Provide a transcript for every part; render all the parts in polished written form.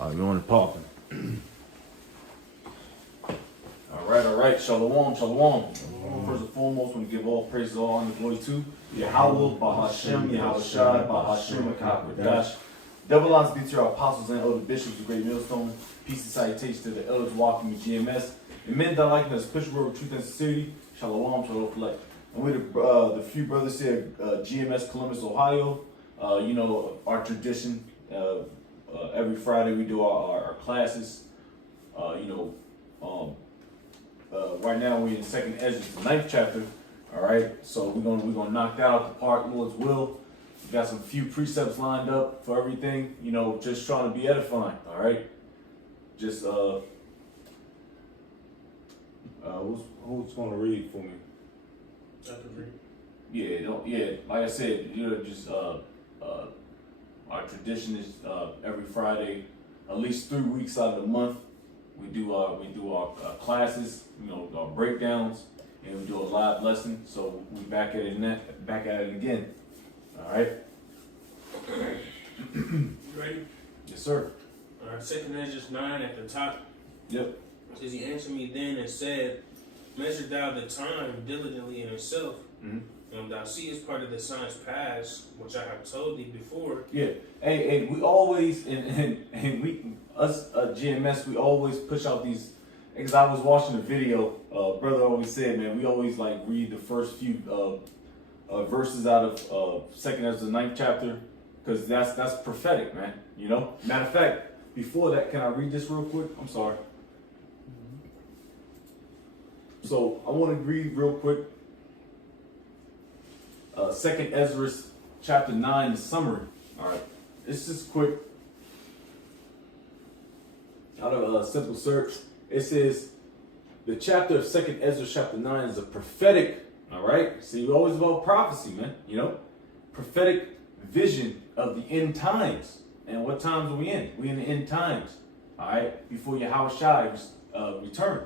You on the popping. All right. Shalom. First and foremost, we give all praise, all honor, glory to Yahweh, Bahashem, Yahushai, Bahashem, Akakodash. Double honors be to our apostles and elder bishops of Great Millstone. Peace and salutation to the elders walking with GMS. And men that like us, push word with truth and sincerity. Shalom, collect. And with the few brothers here, Gms Columbus Ohio. Our tradition. Every Friday we do our classes. Right now we're in 2nd Esdras, the 9th chapter. All right, so we're gonna knock that out the park, Lord's will. We got some few precepts lined up for everything. Just trying to be edifying. All right, just who's gonna read for me? I can read. Yeah. Like I said, just our tradition is every Friday, at least 3 weeks out of the month, we do our classes, our breakdowns, and we do a live lesson. So we back at it again. All right. You ready? Yes, sir. All right. 2nd Esdras 9 at the top. Yep. It says, he answered me then and said, measure thou the time diligently in itself. Mm-hmm. Thou seest part of the signs past, which I have told thee before. Yeah. Hey, we always and us GMS, we always push out these. Because I was watching the video, brother always said, man, we always read the first few verses out of 2nd Esdras, the 9th chapter, because that's prophetic, man. Matter of fact, before that, can I read this real quick? I'm sorry. So I want to read real quick. 2nd Esdras chapter 9, the summary. All right, it's just quick. Out of a simple search, it says the chapter of 2nd Esdras chapter 9 is a prophetic. All right, see, we're always about prophecy, man. Prophetic vision of the end times. And what times are we in? We're in the end times. All right, before Yahushai return.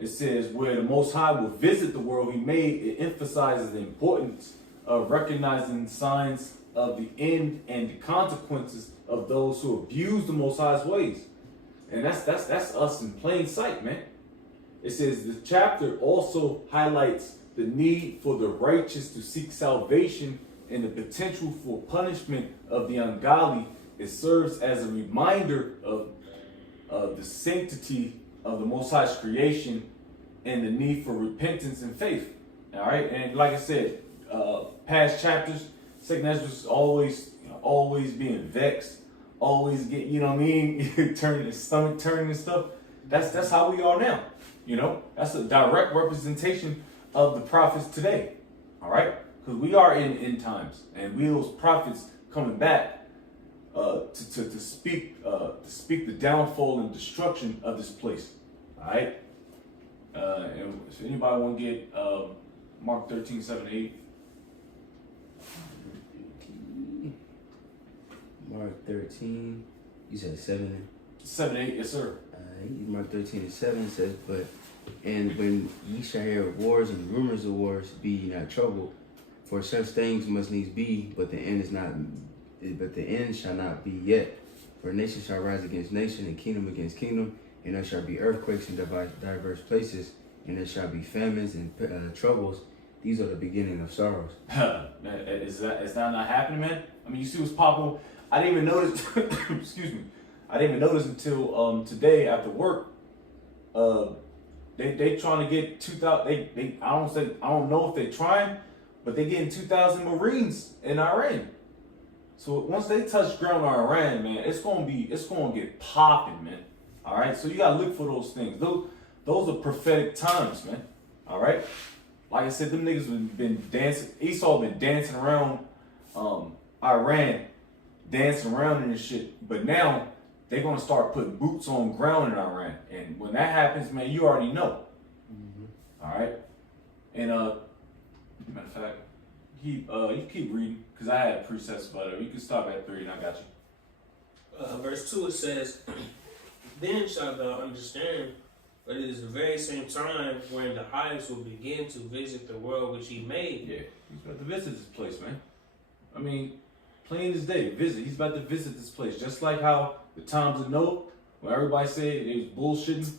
It says, where the Most High will visit the world he made, it emphasizes the importance of recognizing signs of the end and the consequences of those who abuse the Most High's ways. And that's us in plain sight, man. It says the chapter also highlights the need for the righteous to seek salvation and the potential for punishment of the ungodly. It serves as a reminder of the sanctity of the Most High's creation and the need for repentance and faith. All right, and like I said, past chapters, 2nd Esdras always being vexed, always get, turning his stomach turning and stuff. That's how we are now. That's a direct representation of the prophets today. All right, because we are in end times, and we those prophets coming back to speak the downfall and destruction of this place. All right. And if anybody want to get Mark 13:7-8. Mark 13, you said 7? 7-8, yes sir. Mark 13:7 says, and when ye shall hear of wars and rumors of wars, be ye not troubled, for such things must needs be, but the end shall not be yet. For nation shall rise against nation, and kingdom against kingdom, and there shall be earthquakes in diverse places, and there shall be famines and troubles. These are the beginning of sorrows. Is that not happening, man? I mean, you see what's popping. I didn't even notice. Excuse me. I didn't even notice until today after work. They trying to get 2,000. I don't know if they're trying, but they getting 2,000 Marines in Iran. So once they touch ground on Iran, man, it's gonna get popping, man. All right, so you gotta look for those things. Those are prophetic times, man. All right, like I said, them niggas been dancing. Esau been dancing around Iran, dancing around and shit. But now they're gonna start putting boots on ground in Iran, and when that happens, man, you already know. Mm-hmm. All right, and matter of fact, you keep reading because I had precepts, but you can stop at 3, and I got you. Verse 2 it says, then shalt thou understand that it is the very same time when the highest will begin to visit the world which he made. Yeah, he's about to visit this place, man. I mean, Plain as day. Visit. He's about to visit this place. Just like how the times of Noah, when everybody said they was bullshitting,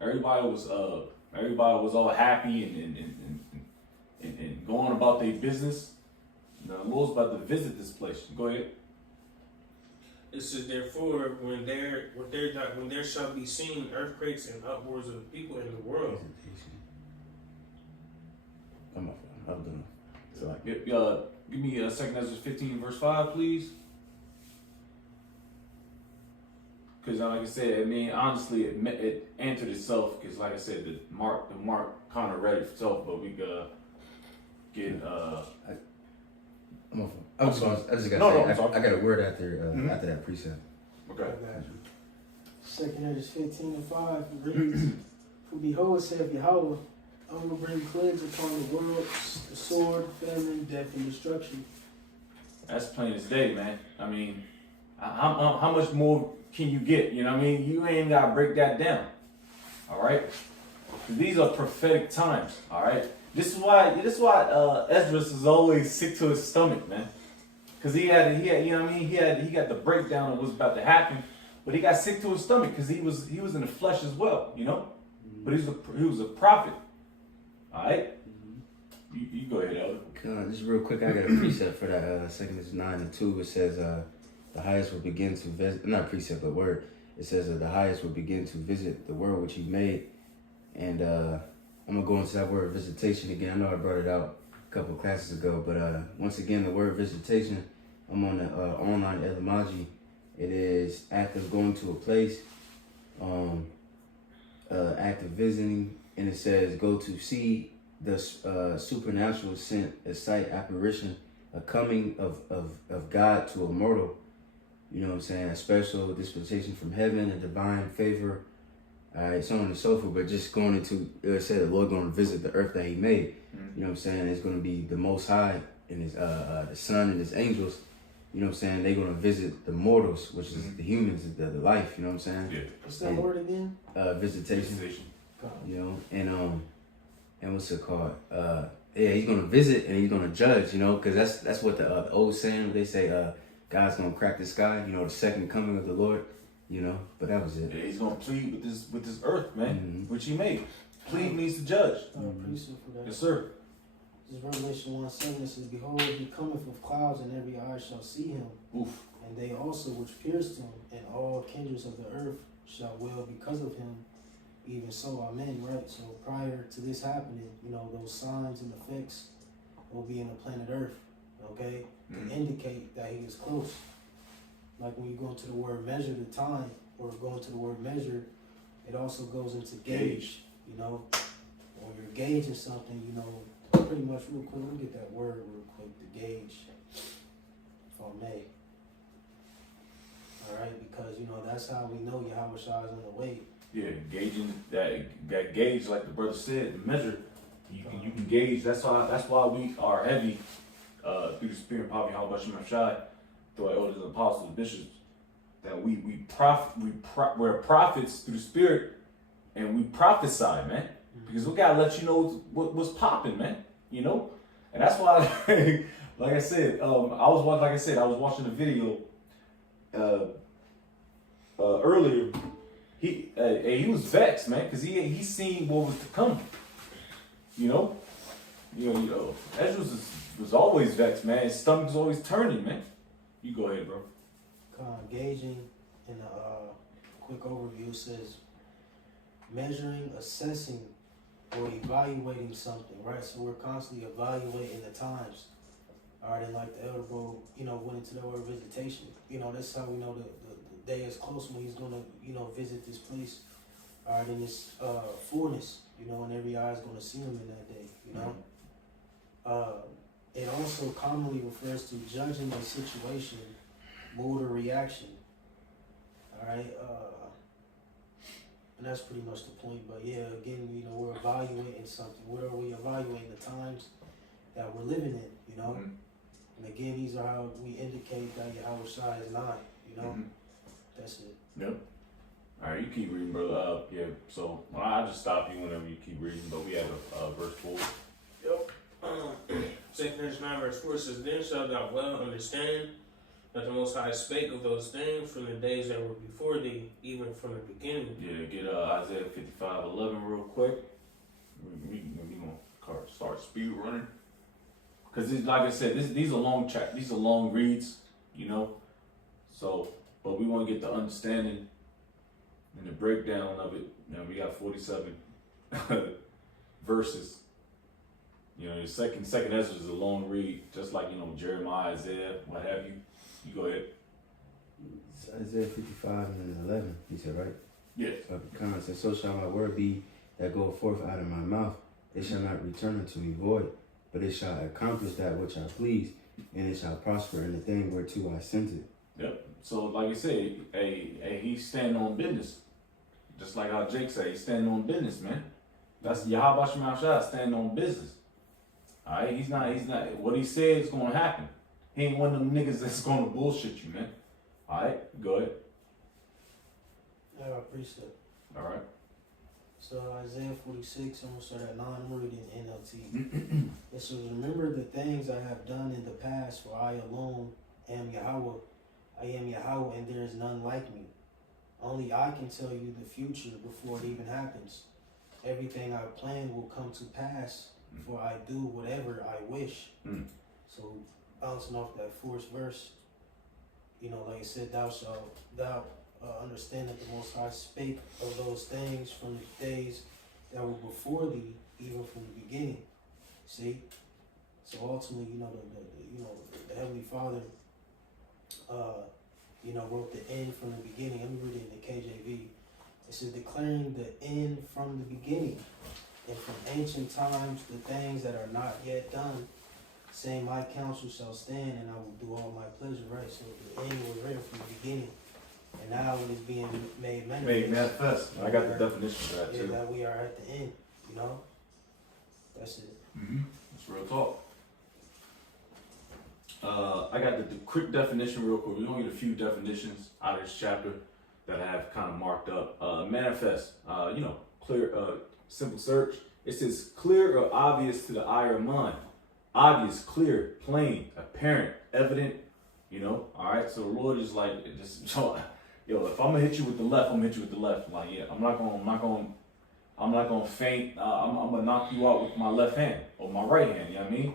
everybody was all happy and going about their business. Now, the Lord's about to visit this place. Go ahead. It says, therefore, when there shall be seen earthquakes and upwards of the people in the world. I'm done. So, Give me a second. Ezra 15 verse 5, please. Because like I said, I mean, honestly, it answered itself. Because like I said, the mark kind of read itself, but we gotta get. I'm sorry. I just gotta say, I got a word after that precept. Okay. I got you. Second Ezra 15 and 5 reads, for behold, saith Yahweh, I will bring plagues upon the world, the sword, famine, death, and destruction. That's plain as day, man. I mean, how much more can you get? You know what I mean? You ain't gotta break that down. All right. These are prophetic times. All right. This is why Esdras is always sick to his stomach, man. Cause he had, you know what I mean? He got the breakdown of what's about to happen, but he got sick to his stomach because he was in the flesh as well, you know. But he was a prophet. All right. You go ahead, Elder. Just real quick, I got a precept for that. Second is 9 and 2. It says the highest will begin to visit. Not precept, but word. It says that the highest will begin to visit the world which he made, and I'm gonna go into that word visitation again. I know I brought it out a couple of classes ago, but once again, the word visitation. I'm on the online etymology. It is act of going to a place, act of visiting, and it says go to see the supernatural scent, a sight, apparition, a coming of God to a mortal. You know what I'm saying? A special dispensation from heaven, a divine favor, so on and so forth. But just going into, it said the Lord going to visit the earth that He made. You know what I'm saying? It's going to be the Most High and His the Son and His angels. You know what I'm saying? They're going to visit the mortals, which is the humans, the life. You know what I'm saying? Yeah. What's that word again? Visitation. God. You know, and what's it called? Yeah, He's going to visit and He's going to judge. You know, because that's what the old saying. They say God's going to crack the sky. You know, the second coming of the Lord. You know, but that was it. Yeah, He's gonna plead with this earth, man, which He made. Plead means to judge. Precept for that. Yes, sir. This is Revelation 1:7. It says, behold, He cometh with clouds, and every eye shall see Him. Oof. And they also which pierced Him, and all kindreds of the earth shall wail because of Him. Even so, amen, right? So prior to this happening, you know, those signs and effects will be in the planet Earth, okay? To indicate that He is close. Like when you go into the word measure the time, or go into the word measure, it also goes into gauge, you know? When you're gauging something, you know, pretty much real quick, let me get that word real quick, the gauge, if I may. Alright, because, you know, that's how we know Yahweh Shai is on the way. Yeah, gauging that gauge, like the brother said, the measure. You can gauge. That's why we are heavy through the spirit of Papa Yahweh Shai, through our elders and apostles and bishops. That we're prophets through the spirit, and we prophesy, man. Because we gotta let you know what's popping, man. You know, and that's why, like I said, I was watching a video earlier. He was vexed, man, because he seen what was to come. You know, Esdras was always vexed, man. His stomach was always turning, man. You go ahead, bro. Gauging in a quick overview says measuring, assessing, or evaluating something, right? So we're constantly evaluating the times. All right, and like the elder bro, you know, went into the word visitation. You know, that's how we know the day is close when He's gonna, you know, visit this place. All right, in this fullness, you know, and every eye is gonna see Him in that day. You know, it also commonly refers to judging a situation, mood, or reaction. All right, and that's pretty much the point. But yeah, again, you know, we're evaluating something. What are we evaluating? The times that we're living in, you know. And again, these are how we indicate that Yahweh Shai is nigh, you know. That's it. Yep. All right, you keep reading, brother. Yeah. So I just stop you whenever you keep reading. But we have verse 4. Yep. 2 Ezra 9 verse 4 says, Then shalt thou well understand that the Most High spake of those things from the days that were before thee, even from the beginning. Yeah, get Isaiah 55:11 real quick. We gonna start speed running. Because like I said, these are long these are long reads, you know. So, but we want to get the understanding and the breakdown of it. Now we got 47 verses. You know, the second Ezra is a long read, just like, you know, Jeremiah, Isaiah, what have you. You go ahead. It's Isaiah 55 and 11, you said, right? Yeah. Comments says, So shall my word be that go forth out of my mouth. It shall not return unto me void, but it shall accomplish that which I please, and it shall prosper in the thing whereto I sent it. Yep. So like I said, he's standing on business. Just like how Jake said, he's standing on business, man. That's Yahweh Shema Shah standing on business. Alright, he's not what he said is gonna happen. He ain't one of them niggas that's gonna bullshit you, man. Alright, go ahead. Yeah, I appreciate it. Alright. So Isaiah 46, I'm going to start at 9, I'm reading NLT. It says, Remember the things I have done in the past, for I alone am Yahweh. I am Yahweh, and there is none like me. Only I can tell you the future before it even happens. Everything I plan will come to pass, for I do whatever I wish. So, bouncing off that fourth verse, you know, like I said, thou understand that the Most High spake of those things from the days that were before thee, even from the beginning. See, so ultimately, you know, the Heavenly Father, you know, wrote the end from the beginning. Let me read it in the KJV. It says, declaring the end from the beginning, and from ancient times the things that are not yet done, saying, my counsel shall stand, and I will do all my pleasure. Right. So the end was written from the beginning. And now it is being made manifest. Made manifest. I got the definition for that too. Yeah, that we are at the end, you know? That's it. That's real talk. I got the quick definition real quick. We're gonna get a few definitions out of this chapter that I have kind of marked up. Manifest, you know, clear, simple search. It says clear or obvious to the eye or mind. Obvious, clear, plain, apparent, evident, you know? All right, so the Lord is like, just, yo, if I'm gonna hit you with the left, I'm gonna hit you with the left. Like, yeah, I'm not gonna faint. I'm gonna knock you out with my left hand or my right hand. You know what I mean?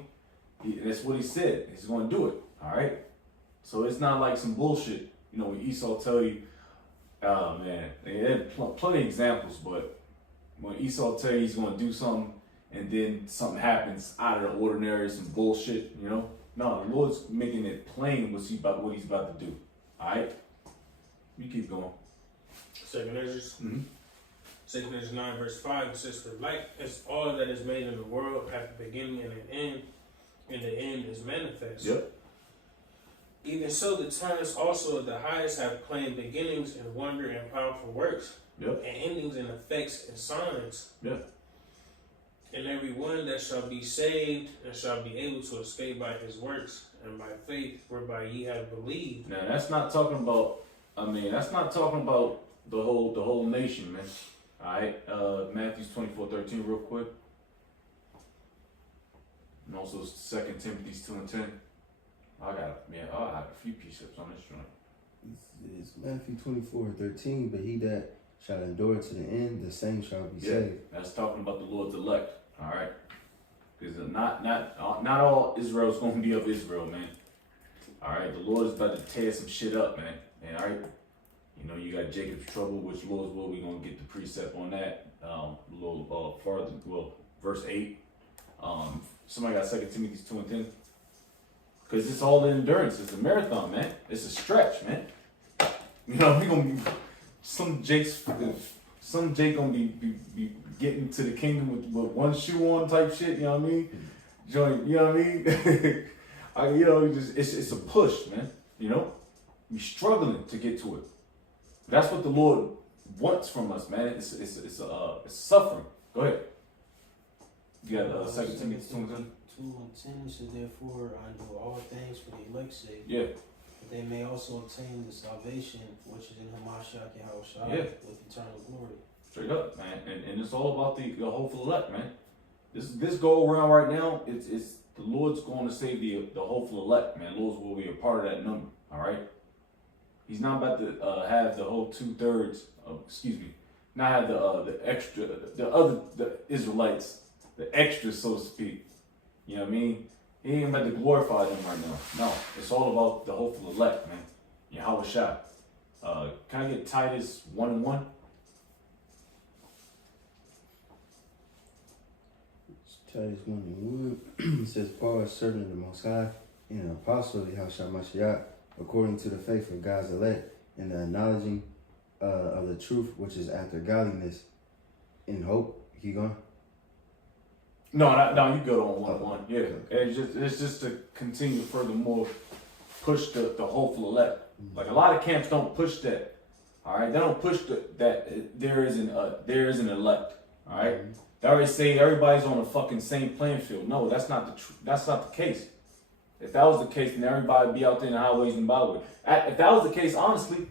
That's what he said. He's gonna do it. All right. So it's not like some bullshit. You know, when Esau tell you, oh man, there are plenty of examples, but when Esau tell you he's gonna do something and then something happens out of the ordinary, some bullshit. You know, no, the Lord's making it plain what he's about to do. All right. You keep going. 2 Ezra. 2 Ezra 9 verse 5, it says, For like as all that is made in the world hath a beginning and an end, and the end is manifest. Yep. Even so the times also of the highest have plain beginnings and wonder and powerful works. Yep. And endings and effects and signs. Yep. And every one that shall be saved and shall be able to escape by his works and by faith whereby ye have believed. Now that's not talking about. That's not talking about the whole nation, man. All right, Matthew 24:13, real quick, and also 2 Timothy 2:10. I have a few precepts on this joint. It's Matthew 24:13, but he that shall endure to the end, the same shall be saved. That's talking about the Lord's elect. All right, because not all Israel's going to be of Israel, man. All right, the Lord is about to tear some shit up, man. And all right, you know, you got Jacob's trouble, which Lord's will, we're going to get the precept on that a little farther. Well, verse 8. Somebody got 2 Timothy 2:10. Because it's all in endurance. It's a marathon, man. It's a stretch, man. You know, we gonna be some Jake gonna be getting to the kingdom with one shoe on type shit. You know what I mean? Joint. You know what I mean? It's a push, man. You know, we struggling to get to it. That's what the Lord wants from us, man. It's suffering. Go ahead. You got 2 Timothy 2:10. 2:10 says, Therefore I do all things for the elect's sake, Yeah. that they may also obtain the salvation which is in Hamashiach Yahushua with eternal glory. Straight up, man. And it's all about the hopeful elect, man. This go around right now, the Lord's going to save the hopeful elect, man. Lord's will be a part of that number, all right? He's not about to have the whole 2/3 of, not have the extra, the Israelites, the extra, so to speak. You know what I mean? He ain't about to glorify them right now. No, it's all about the hopeful elect, man. Yahweh Shah. Can I get Titus 1:1? Titus 1:1. It says, Paul, a servant of the Most High, and an apostle of Yahushua Mashiach, according to the faith of God's elect, and the acknowledging of the truth, which is after godliness, in hope. Keep going. No, you go on 1:1. Yeah, it's just to continue to furthermore push the hopeful elect. Like a lot of camps don't push that. All right, they don't push that there is an elect. All right, they always say everybody's on the fucking same playing field. No, that's not the case. If that was the case, then everybody would be out there in the highways and byways. If that was the case, honestly,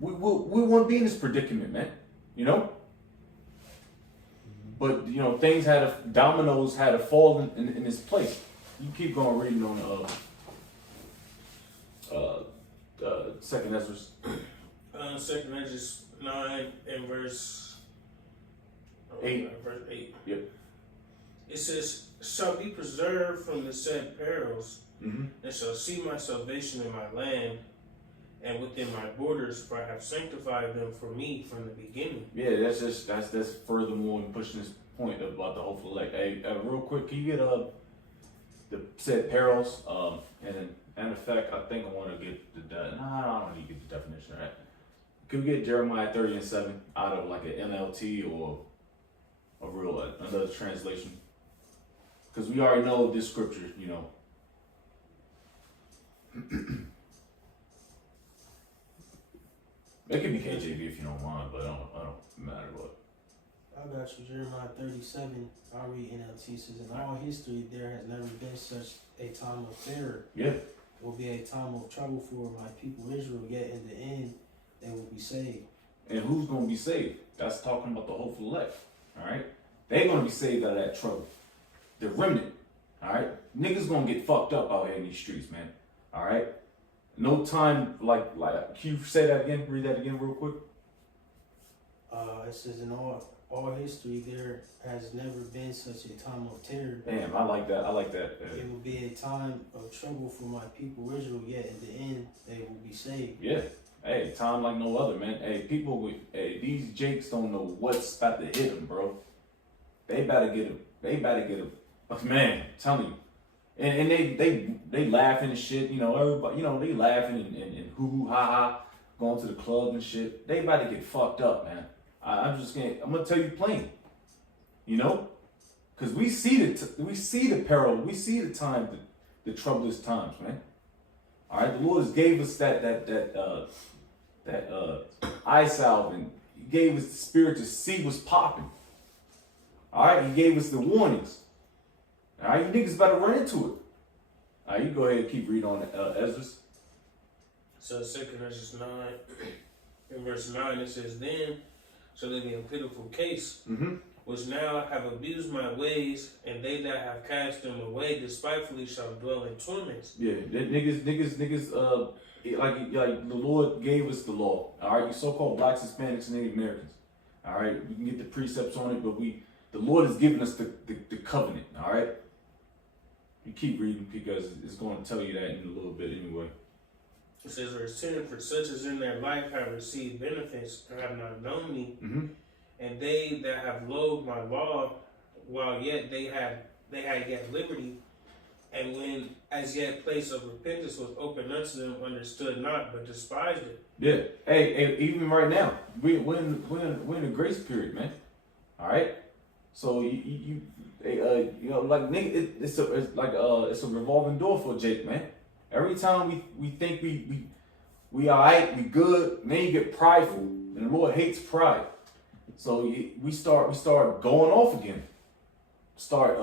we wouldn't be in this predicament, man. You know. But you know, dominoes had to fall in this place. You keep going reading on Second Esdras. Second Esdras 9 and verse 8. Verse 8. Yep. It says, "Shall be preserved from the said perils, and shall see my salvation in my land, and within my borders, for I have sanctified them for me from the beginning." Yeah, that's furthermore in pushing this point about the hopeful elect. Hey, real quick, can you get the said perils? And in fact, I think I want to get I don't need to get the definition of that. Can we get Jeremiah 30:7 out of like an NLT or a real another translation? Because we already know this scripture, you know. It could be KJV if you don't mind, but I don't matter what. I got you. Jeremiah 37. I'll read NLT. Says, "In all history, there has never been such a time of terror. Yeah. It will be a time of trouble for my people Israel, yet in the end, they will be saved." And who's going to be saved? That's talking about the hopeful elect. All right? They're going to be saved out of that trouble. The remnant. All right? Niggas going to get fucked up out here in these streets, man. All right? No time, like, can you say that again? Read that again real quick. It says, "In all history, there has never been such a time of terror. Damn, I like that. It will be a time of trouble for my people Israel, yet in the end, they will be saved." Yeah. Hey, time like no other, man. Hey, these jakes don't know what's about to hit them, bro. They better get him. Man, I'm telling you. And they laughing and shit, you know, everybody, you know, they laughing and hoo ha ha, going to the club and shit. They about to get fucked up, man. I'm gonna tell you plain, you know, because we see the peril, we see the time, the troublous times, man. All right, the Lord has gave us that eye salve, and He gave us the spirit to see what's popping. All right, He gave us the warnings. All right, you niggas better run into it. All right, you go ahead and keep reading on Esdras. So Second Esdras 9 in verse 9 it says, "Then shall there be a pitiful case, which now have abused my ways, and they that have cast them away despitefully shall dwell in torments." Yeah, niggas. Like the Lord gave us the law. All right, you so-called blacks, Hispanics, and Native Americans. All right, we can get the precepts on it, but the Lord has given us the covenant. All right, you keep reading because it's going to tell you that in a little bit anyway. It says, verse 10, "For such as in their life have received benefits and have not known me, and they that have loathed my law, while yet they had yet liberty, and when as yet place of repentance was open unto them, understood not, but despised it." Yeah. Hey, even right now, we're in a grace period, man. All right. So you know, like nigga, it's a revolving door for Jake, man. Every time we think we alright, we good, then you get prideful, and the Lord hates pride. So we start going off again. Start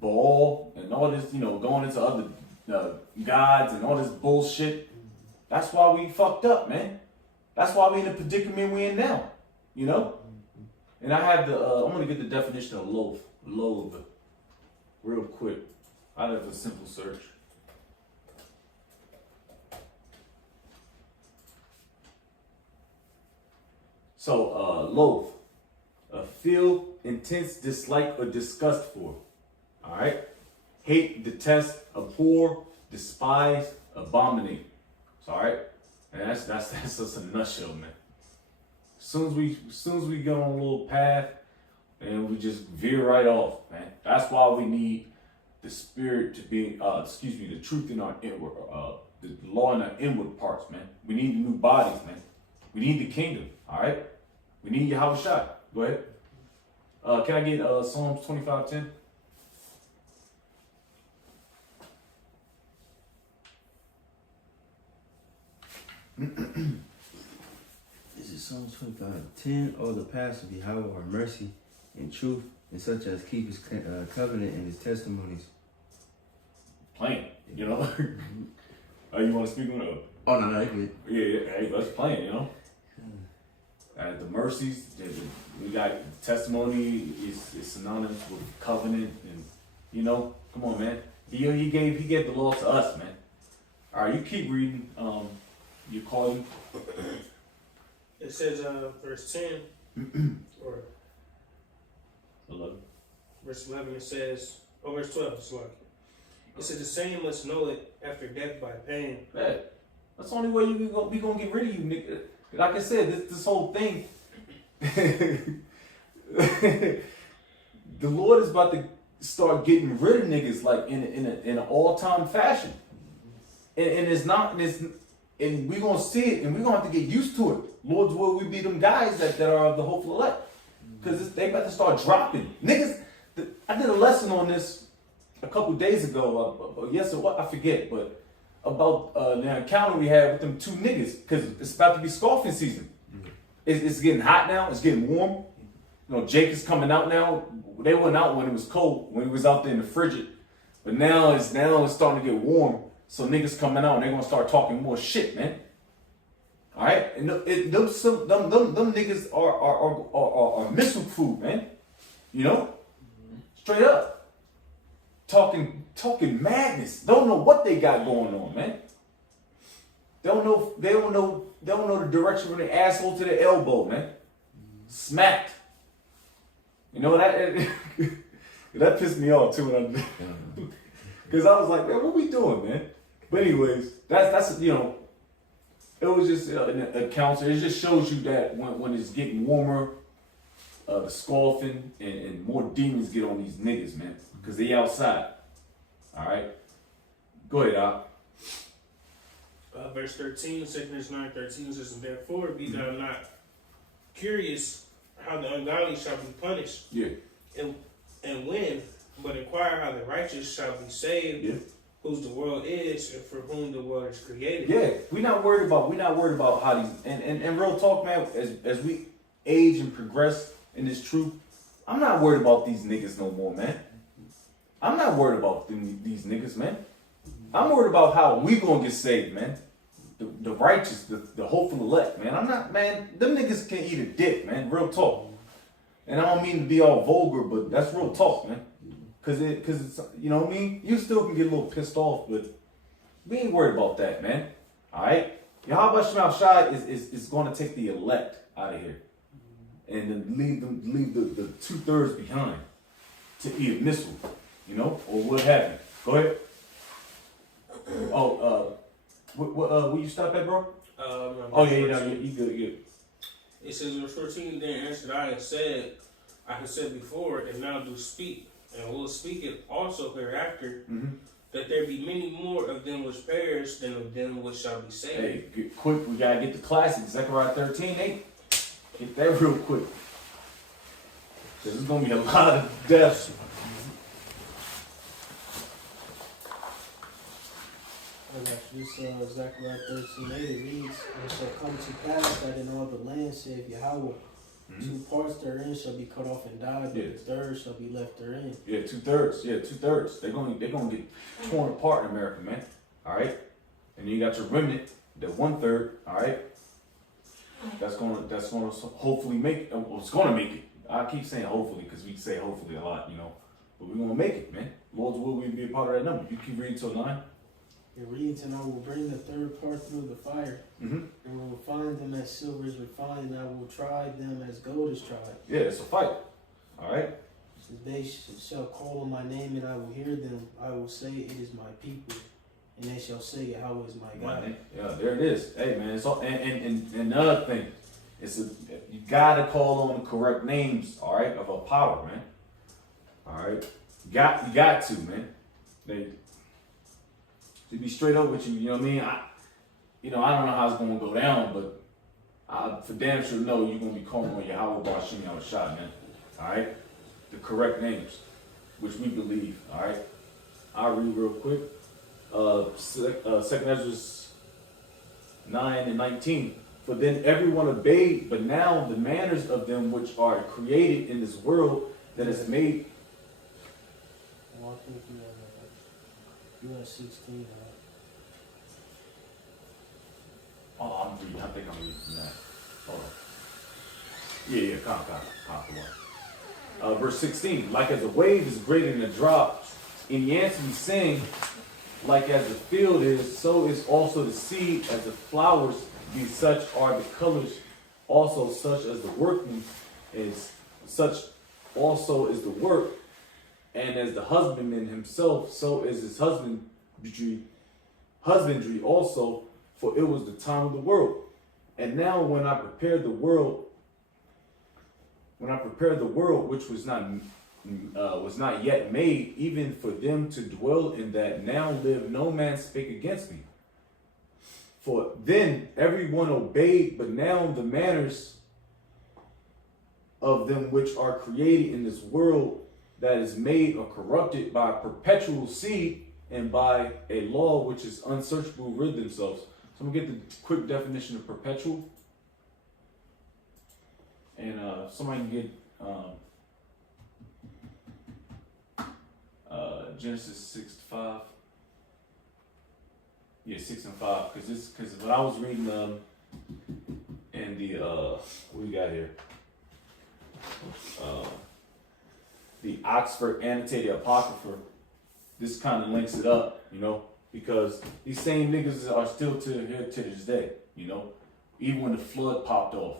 Baal and all this, you know, going into other gods and all this bullshit. That's why we fucked up, man. That's why we in the predicament we in now. You know? And I have the, I'm going to get the definition of loathe, real quick, out of a simple search. So, loathe, feel intense dislike or disgust for. All right? Hate, detest, abhor, despise, abominate. So, all right? And that's just a nutshell, man. As soon as we get on a little path, and we just veer right off, man. That's why we need the spirit to be, the truth in our inward, the law in our inward parts, man. We need the new bodies, man. We need the kingdom, all right? We need Yahweh Shai. Go ahead. Can I get Psalms 25:10? This is Psalms 25:10. Oh, the paths of Yahweh are mercy and truth, and such as keep his covenant and his testimonies. Playing, you know? You want to speak on it? Oh, no, good. Yeah, hey, let's play it, you know? The mercies, we got testimony is synonymous with covenant, and you know, come on, man. He gave the law to us, man. All right, you keep reading. You call him. It says, verse 10 or 11. verse 11. It says, verse 12. It's like it says the same must know it after death by pain. Man, that's the only way we gonna get rid of you, nigga. Like I said, this whole thing, the Lord is about to start getting rid of niggas like in an all-time fashion, and it's not, and we gonna see it, and we gonna have to get used to it. Lord's will we be them guys that are of the hopeful elect, because they about to start dropping niggas. I did a lesson on this a couple days ago, yes or what I forget, but. About the encounter we had with them two niggas, because it's about to be scoffing season. It's getting hot now. It's getting warm. You know, Jake is coming out now. They went out when it was cold, when it was out there in the frigid. But now it's starting to get warm. So niggas coming out and they're gonna start talking more shit, man. All right, and them niggas are missile food, man. You know, straight up. Talking madness. Don't know what they got going on, man. They don't know the direction from the asshole to the elbow, man. Smacked. You know that pissed me off too, because I was like, man, what we doing, man? But anyways, that's you know, it was just a counselor. It just shows you that when it's getting warmer, the scoffing and more demons get on these niggas, man. Because they outside. Alright? Go ahead, Doc. Verse 13, 2 Corinthians 9:13 says, and therefore be thou not curious how the ungodly shall be punished. Yeah. And when, but inquire how the righteous shall be saved, yeah. Whose the world is, and for whom the world is created. Yeah, we're not worried about how these and real talk, man, as we age and progress in this truth, I'm not worried about these niggas no more, man. I'm not worried about these niggas, man. I'm worried about how we gonna get saved, man. The righteous, the hopeful elect, man. I'm not, man. Them niggas can eat a dick, man. Real talk. And I don't mean to be all vulgar, but that's real talk, man. Cause it's, you know what I mean. You still can get a little pissed off, but we ain't worried about that, man. All right. Yahweh Shema Shai is going to take the elect out of here, and then leave the 2/3 behind to eat a missile, you know, or what have you. Go ahead. Oh, where you stop at, bro? Oh yeah, you good. It says verse 14, then answered I and said, I have said before, and now do speak, and will speak it also hereafter, that there be many more of them which perish than of them which shall be saved. Hey, get quick, we gotta get the classic, Zechariah 13:8. Get that real quick. Cause there's gonna be a lot of deaths. This Zechariah 13:8 it reads, and it shall come to pass that in all the land, saith Yahweh, 2 parts therein shall be cut off and die, but the third shall be left therein. Yeah, 2/3. Yeah, 2/3. They're gonna get torn apart in America, man. All right, and you got your remnant, the 1/3. All right, that's gonna hopefully make it. It's gonna make it. I keep saying hopefully because we say hopefully a lot, you know. But we're gonna make it, man. Lord's will, we be a part of that number. You keep reading till 9. It reads, and I will bring the third part through the fire, Mm-hmm. and will refine them as silver is refined, and I will try them as gold is tried. Yeah, it's a fight. All right. So they shall call on my name, and I will hear them. I will say, it is my people, and they shall say, how is my God. Yeah, there it is. Hey, man, it's all, and another thing, you gotta call on the correct names, all right, of a power, man. All right, you got to, man. To be straight up with you, you know what I mean? I don't know how it's gonna go down, but I for damn sure know you're gonna be calling on Yahweh Bashim Yahushua, man. All right, the correct names, which we believe. All right, I'll read real quick. Second Esdras 9 and 19. For then everyone obeyed, but now the manners of them which are created in this world that is made. Well, I think you have 16, right? Oh, I'm reading. I think I'm reading from that. Hold on. Yeah, copy one. Verse 16. Like as a wave is greater than a drop, in the answer we sing, like as the field is, so is also the seed, as the flowers be, such are the colors, also such as the workman is, such also is the work, and as the husbandman himself, so is his husbandry also, for it was the time of the world. And now when I prepared the world, which was not yet made, even for them to dwell in that, now live no man spake against me. For then everyone obeyed, but now the manners of them which are created in this world that is made are corrupted by perpetual seed and by a law which is unsearchable rid themselves. So I'm gonna get the quick definition of perpetual. And somebody can get Genesis 6:5. Yeah, 6 and 5. Because when I was reading in the what we got here? The Oxford Annotated Apocrypha, this kind of links it up, you know, because these same niggas are still here to this day, you know, even when the flood popped off,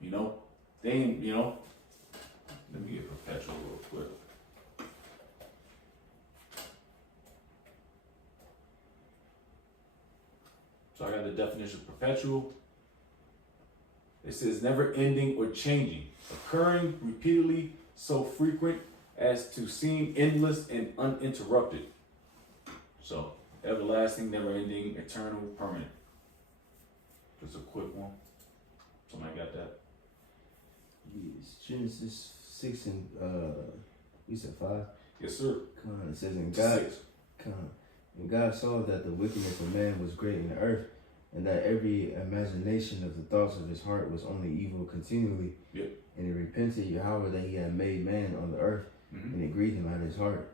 you know, they ain't, you know. Let me get perpetual real quick. So I got the definition of perpetual. It says never ending or changing, occurring repeatedly, so frequent as to seem endless and uninterrupted. So everlasting, never ending, eternal, permanent. Just a quick one. Somebody got that? Yes, Genesis 6 and you said 5? Yes, sir. It says, and God, 6. and God saw that the wickedness of man was great in the earth, and that every imagination of the thoughts of his heart was only evil continually. Yep. And he repented Yahweh that he had made man on the earth, and it grieved him out of his heart.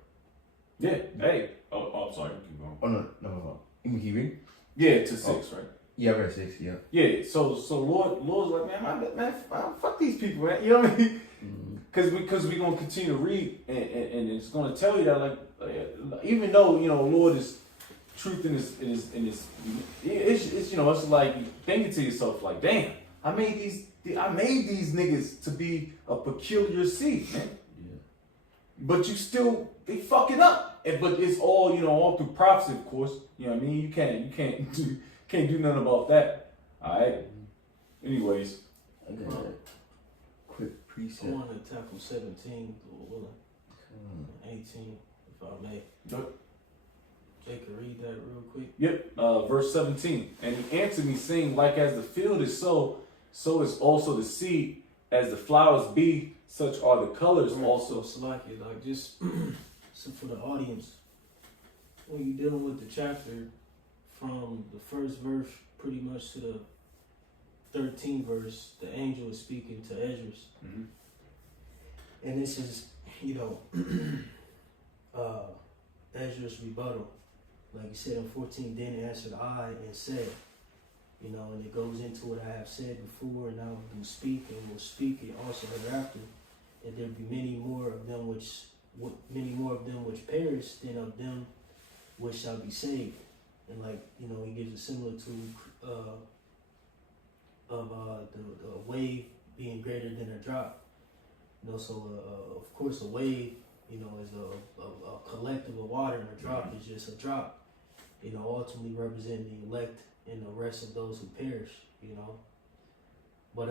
Yeah. Hey. Oh, I'm sorry. Keep going. Oh no. You can keep reading. Yeah, to 6, right? Yeah, verse 6. Yeah. Yeah. So Lord's like, man, fuck these people, man. You know what I mean? Because we're gonna continue to read, and it's gonna tell you that, like even though, you know, Lord is truth in his it's you know, it's like thinking to yourself like, damn, I made these niggas to be a peculiar seed, man. Yeah. But they fucking up. But it's all, you know, all through prophecy, of course. You know what I mean? You can't do nothing about that. All right. Anyways, I got a quick precept. I want to tackle 17, 18, if I may. Go. Jake, can read that real quick. Yep. Verse 17. And he answered me, saying, like as the field is so is also the seed. As the flowers be, such are the colors also. So, Salaki, like just so for the audience, when you're dealing with the chapter from the first verse pretty much to the 13th verse, the angel is speaking to Esdras. Mm-hmm. And this is, you know, Esdras' rebuttal. Like you said in 14, then answered I and said, you know, and it goes into what I have said before, and I will speak and will speak it also hereafter. and there be many more of them which perish than of them which shall be saved. And like, you know, he gives a similitude of the wave being greater than a drop. You know, so of course a wave, you know, is a collective of water, and a drop is just a drop. You know, ultimately representing the elect and the rest of those who perish. You know, but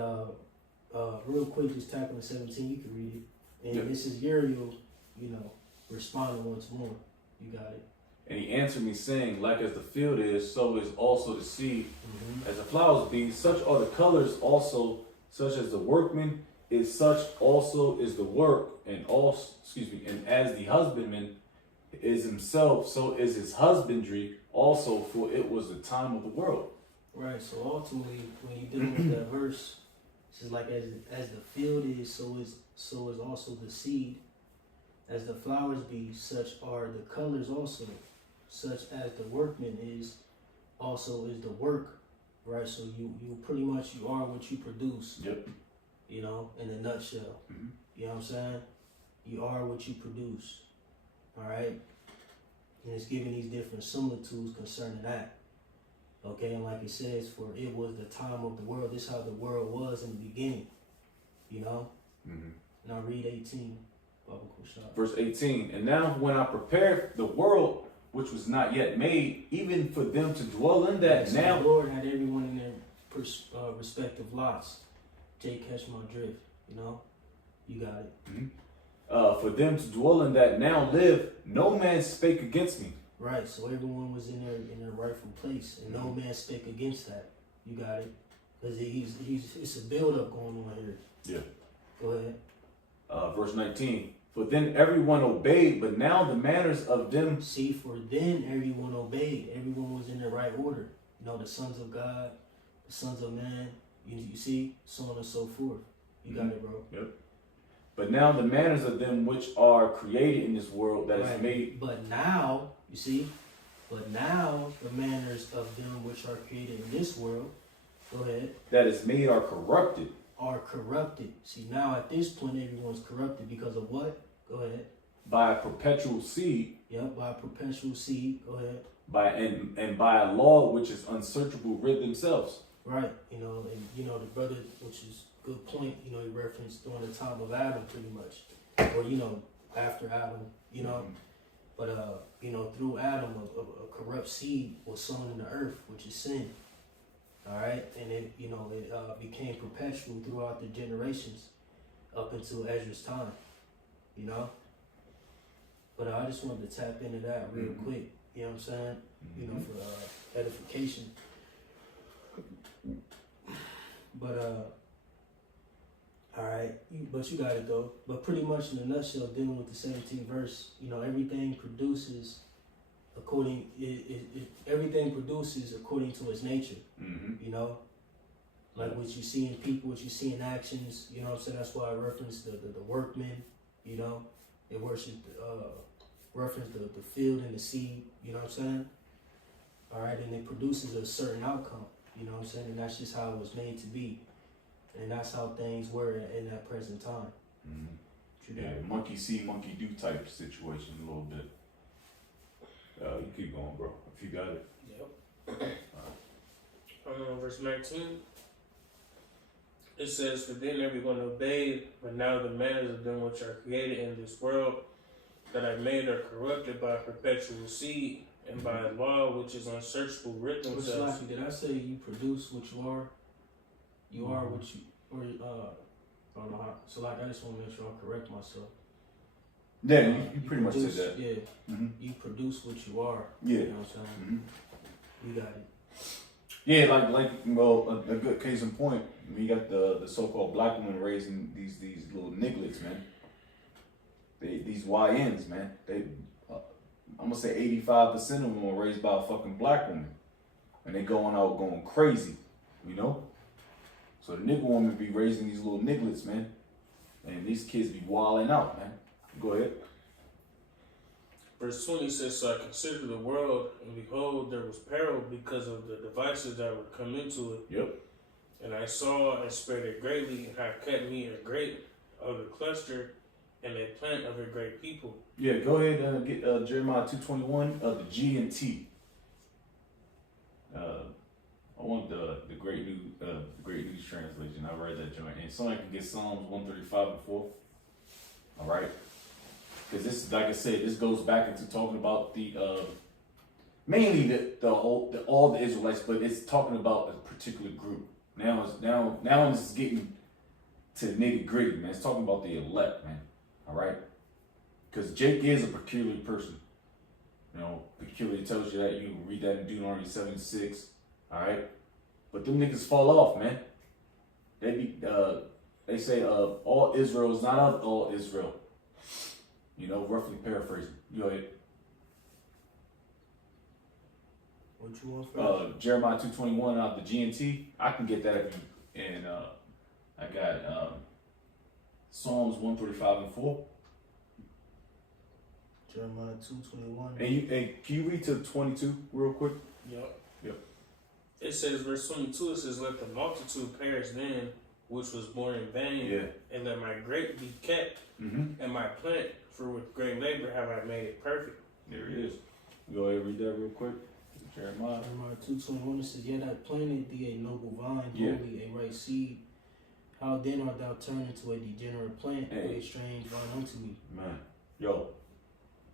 real quick, just tap on 17. You can read it, and this is Uriel, you know, responding once more. You got it. And he answered me, saying, like as the field is, so is also the seed. As the flowers be, such are the colors also, such as the workman is, such also is the work, and and as the husbandman is himself, so is his husbandry also, for it was the time of the world. Right, so ultimately, when you deal with that verse, it's just like as the field is, so is also the seed. As the flowers be, such are the colors also. Such as the workman is, also is the work, right? So you pretty much, you are what you produce. Yep. You know, in a nutshell. You know what I'm saying? You are what you produce. All right? And it's giving these different similitudes concerning that. Okay, and like it says, for it was the time of the world. This is how the world was in the beginning. You know? Now read 18. Verse 18, and now when I prepared the world which was not yet made, even for them to dwell in that, so now the Lord had everyone in their respective lots. Jay, catch my drift. You know? You got it. For them to dwell in that now live, no man spake against me. Right, so everyone was in their rightful place, and no man spake against that. You got it, because it's a build up going on here. Yeah. Go ahead. Verse 19. For then everyone obeyed, but now the manners of them. See, for then everyone obeyed. Everyone was in the right order. You know, the sons of God, the sons of man. You see, so on and so forth. You got it, bro. Yep. But now the manners of them which are created in this world that is made. But now, you see, but now the manners of them which are created in this world, go ahead. That is made are corrupted. Are corrupted. See, now at this point, everyone's corrupted because of what? Go ahead. By a perpetual seed. Yep, by a perpetual seed. Go ahead. And by a law which is unsearchable with themselves. Right. You know, and you know the brother, which is a good point. You know, he referenced during the time of Adam, pretty much, or you know, after Adam. You know, but you know, through Adam, a corrupt seed was sown in the earth, which is sin. All right, and it, you know, it became perpetual throughout the generations up until Esdras' time. You know, but I just wanted to tap into that real quick. You know what I'm saying? You know, for edification. But all right, but you got it though. But pretty much in a nutshell, dealing with the 17th verse, you know, everything produces according everything produces according to its nature. You know, like what you see in people, what you see in actions. You know what I'm saying? That's why I referenced the workmen. You know, it referenced the field and the seed. You know what I'm saying? All right, and it produces a certain outcome. You know what I'm saying? And that's just how it was made to be. And that's how things were in that present time. Yeah, monkey see, monkey do type situation a little bit. You keep going, bro, if you got it. Yep. Verse 19. It says, for then everyone obeyed, but now the manners of them which are created in this world that are made are corrupted by perpetual seed and by a law which is unsearchable with themselves. Did I say you produce what you are? You are what you, or I don't know how. So like, I just want to make sure I correct myself. Yeah, you pretty much produce, said that. Yeah, you produce what you are. Yeah. You know what I'm saying? You got it. Yeah, well, a good case in point. We got the so-called black women raising these little nigglets, man. These YNs, man. I'm gonna say 85% of them are raised by a fucking black woman, and they going crazy, you know. So the nigga woman be raising these little nigglets, man, and these kids be wilding out, man. Go ahead. Verse 20 says, so I considered the world, and behold, there was peril because of the devices that would come into it. Yep. And I saw and spread it greatly, and have kept me a great of the cluster and a plant of a great people. Yeah, go ahead and get Jeremiah 2:21 of the G and T. I want the Great News translation. I read that joint, and somebody can get Psalms 135 and 4. All right, because this, like I said, this goes back into talking about the mainly all the Israelites, but it's talking about a particular group. Now it's getting to the nitty gritty, man. It's talking about the elect, man. All right, because Jake is a peculiar person. You know, peculiar tells you that. You can read that in Deuteronomy 7:6. All right, but them niggas fall off, man. They say all Israel is not of all Israel. You know, roughly paraphrasing. You go ahead. What you want first? Jeremiah 2:21 out the GNT. I can get that if you, and I got Psalms 135 and 4. Jeremiah 2:21. And can you read to 22 real quick? Yep. Yep. It says, verse 22, it says, let the multitude perish then, which was born in vain, Yeah. and let my grape be kept, Mm-hmm. and my plant, for with great labor have I made it perfect. There it is. Go ahead and read that real quick. Jeremiah. Jeremiah 2:21 says, yet I planted thee a noble vine, Yeah. holy, a right seed. How then art thou turned into a degenerate plant, Hey. a strange vine unto me? Man, yo,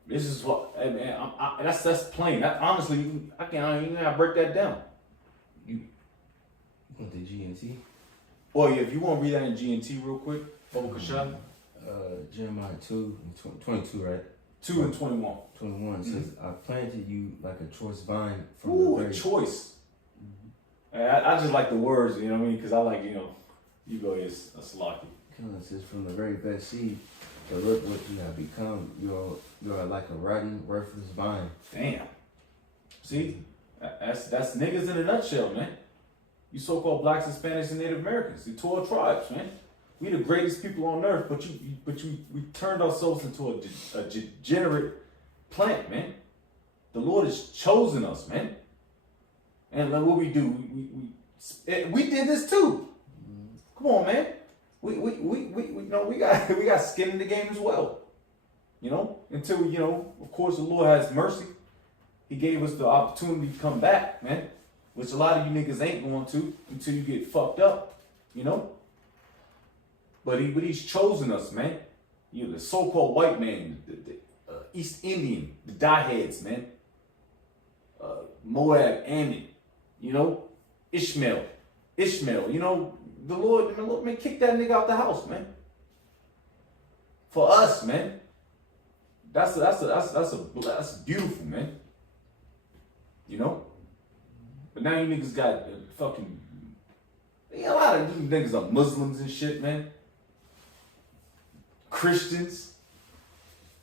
this is what, hey man, that's plain. That honestly, I can't even break that down. You want the GNT? Oh yeah, if you want to read that in GNT real quick, Baba Kashan, Jeremiah 2 and 22, right? 2 and 21. 21 says, I planted you like a choice vine from Ooh, the a very choice. I just like the words, you know what I mean? Because I like, you go is a slocky. It says from the very best seed, but look what you have become. You're like a rotten, worthless vine. Damn. See, that's niggas in a nutshell, man. You so-called blacks, Hispanics, and Native Americans, the 12 tribes, man. We the greatest people on earth, but we turned ourselves into a degenerate plant, man. The Lord has chosen us, man. And like what we do, we did this too. Come on, man. We know we got skin in the game as well. You know, until of course the Lord has mercy. He gave us the opportunity to come back, man. Which a lot of you niggas ain't going to until you get fucked up, you know. But he's chosen us, man. You know, the so-called white man, the East Indian, the dieheads, man. Moab, Ammon, you know, Ishmael, you know, the Lord, man, kick that nigga out the house, man. For us, man. That's beautiful, man. You know? But now you niggas got fucking, a lot of you niggas are Muslims and shit, man. Christians.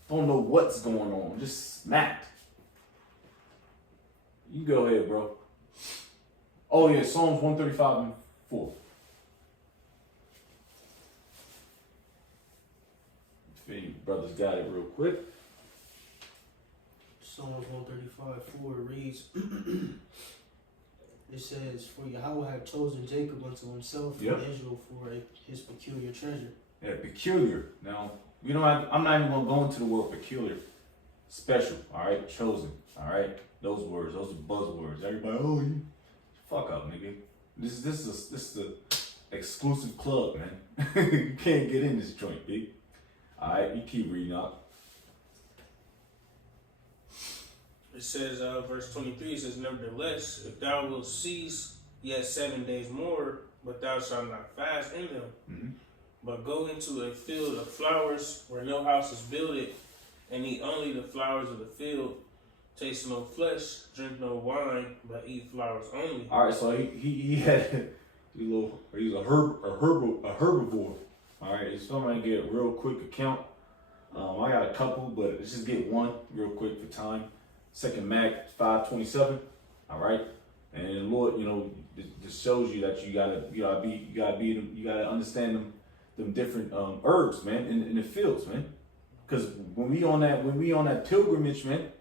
Don't know what's going on. Just smacked. You go ahead, bro. Oh yeah, Psalms 135 and 4. If any brothers got it real quick. Psalms 135:4 reads, it says, for Yahweh have chosen Jacob unto himself, Yep. and Israel for his peculiar treasure. Yeah, peculiar. Now, I'm not even gonna go into the word peculiar. Special, alright? Chosen, alright? Those words, those are buzzwords. Everybody, oh, you fuck up, nigga. This is the exclusive club, man. You can't get in this joint, big. Alright, you keep reading up. It says, verse 23, it says, nevertheless, if thou wilt cease yet 7 days more, but thou shalt not fast in them, Mm-hmm. but go into a field of flowers where no house is builded, and eat only the flowers of the field, taste no flesh, drink no wine, but eat flowers only. All right, so he had he's a herbivore. All right, so I'm gonna get a real quick account. I got a couple, but let's just get one real quick for time. Second Mac 5:27. All right, and the Lord, this shows you that you gotta understand them different herbs, man, in the fields, man. Because when we on that pilgrimage, man,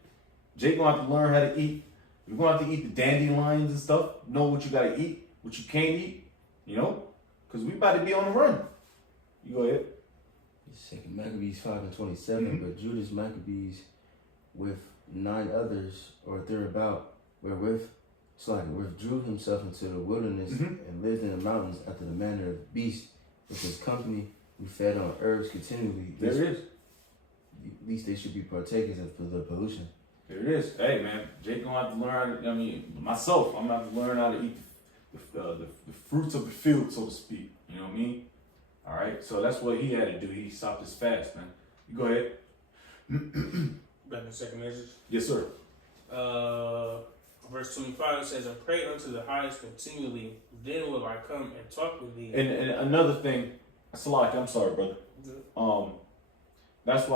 Jake gonna have to learn how to eat. You're gonna have to eat the dandelions and stuff. Know what you gotta eat, what you can't eat, because we about to be on the run. You go ahead. Second Maccabees 5:27, but Judas Maccabees with 9 others or thereabout withdrew himself into the wilderness and lived in the mountains after the manner of beasts with his company, who fed on herbs continually. There it is. At least they should be partakers of the pollution. There it is. Hey man, Jake gonna have to learn. Myself, I'm gonna have to learn how to eat the fruits of the field, so to speak. You know what I mean? All right. So that's what he had to do. He stopped his fast, man. You go ahead. Back in second Esdras. Yes, sir. Verse 25 says, "And pray unto the highest continually, then will I come and talk with thee." And another thing, Salak, I'm sorry, brother. That's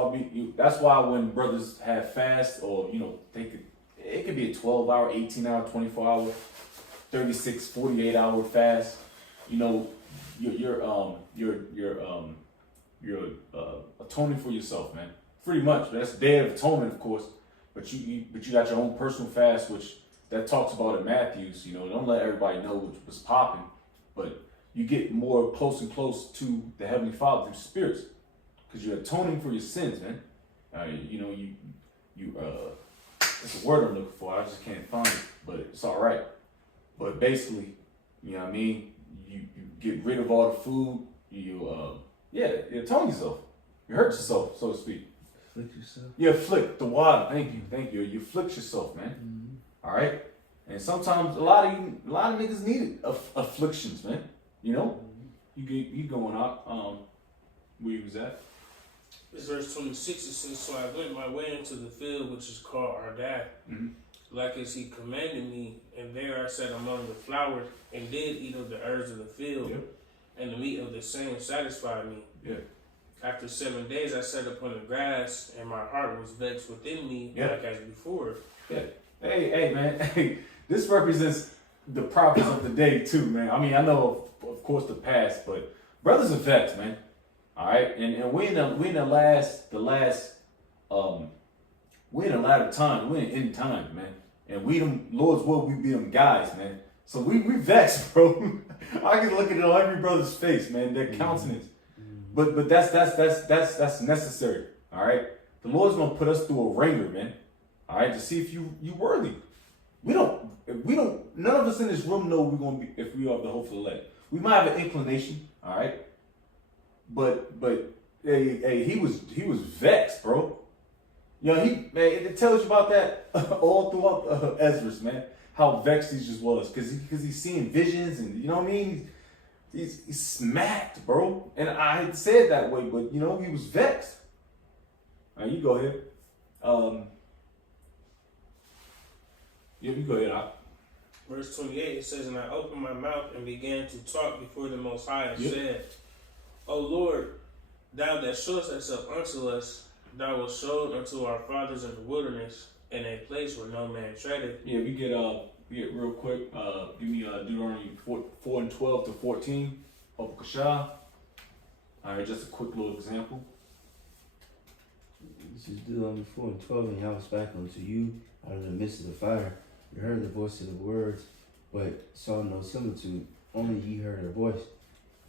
why when brothers have fast, or it could be a 12-hour, 18-hour, 24-hour, 36, 48-hour fast. You're atoning for yourself, man. Pretty much. That's Day of Atonement, of course. But you got your own personal fast, which that talks about in Matthew's. Don't let everybody know what's popping, but you get more close and close to the Heavenly Father through spirits, because you're atoning for your sins, man. It's a word I'm looking for. I just can't find it, but it's all right. But basically, you know what I mean. You get rid of all the food. You atone yourself. You hurt yourself, so to speak. Afflict yourself. You afflict the water. Thank you. You afflict yourself, man. Mm-hmm. All right. And sometimes a lot of niggas need afflictions, man. You going out. Where you was at? It's verse 26. It says, "So I went my way into the field which is called Ardath, like as he commanded me, and there I sat among the flowers, and did eat of the herbs of the field, and the meat of the same satisfied me. Yeah. After 7 days I sat upon the grass, and my heart was vexed within me, like as before." Yeah. Hey, man. Hey, this represents the prophets of the day too, man. I mean, I know of course the past, but brothers are vexed, man. All right, and we're in the latter time. We're in end time, man. And we them Lord's will, we be them guys, man. So we vexed, bro. I can look at it on every brother's face, man. Their countenance. But that's necessary. All right. The Lord's gonna put us through a ringer, man. All right, to see if you worthy. We don't. None of us in this room know we're gonna be if we are the hopeful elect. We might have an inclination. All right. But hey, he was vexed, bro. It tells you about that all throughout Esdras, man. How vexed he just was, because he's seeing visions, and you know what I mean. He's smacked, bro. And I had said that way, but he was vexed. All right, you go ahead. You go ahead. Verse 28, it says, "And I opened my mouth and began to talk before the Most High, and said, O Lord, thou that showest thyself unto us, thou wast showed unto our fathers in the wilderness, in a place where no man treadeth." Yeah, we get real quick. Give me Deuteronomy 4:12 to 14. All right, just a quick little example. This is Deuteronomy 4:12, "And Yahweh spake unto you out of the midst of the fire. You heard the voice of the words, but saw no similitude. Only ye heard her voice.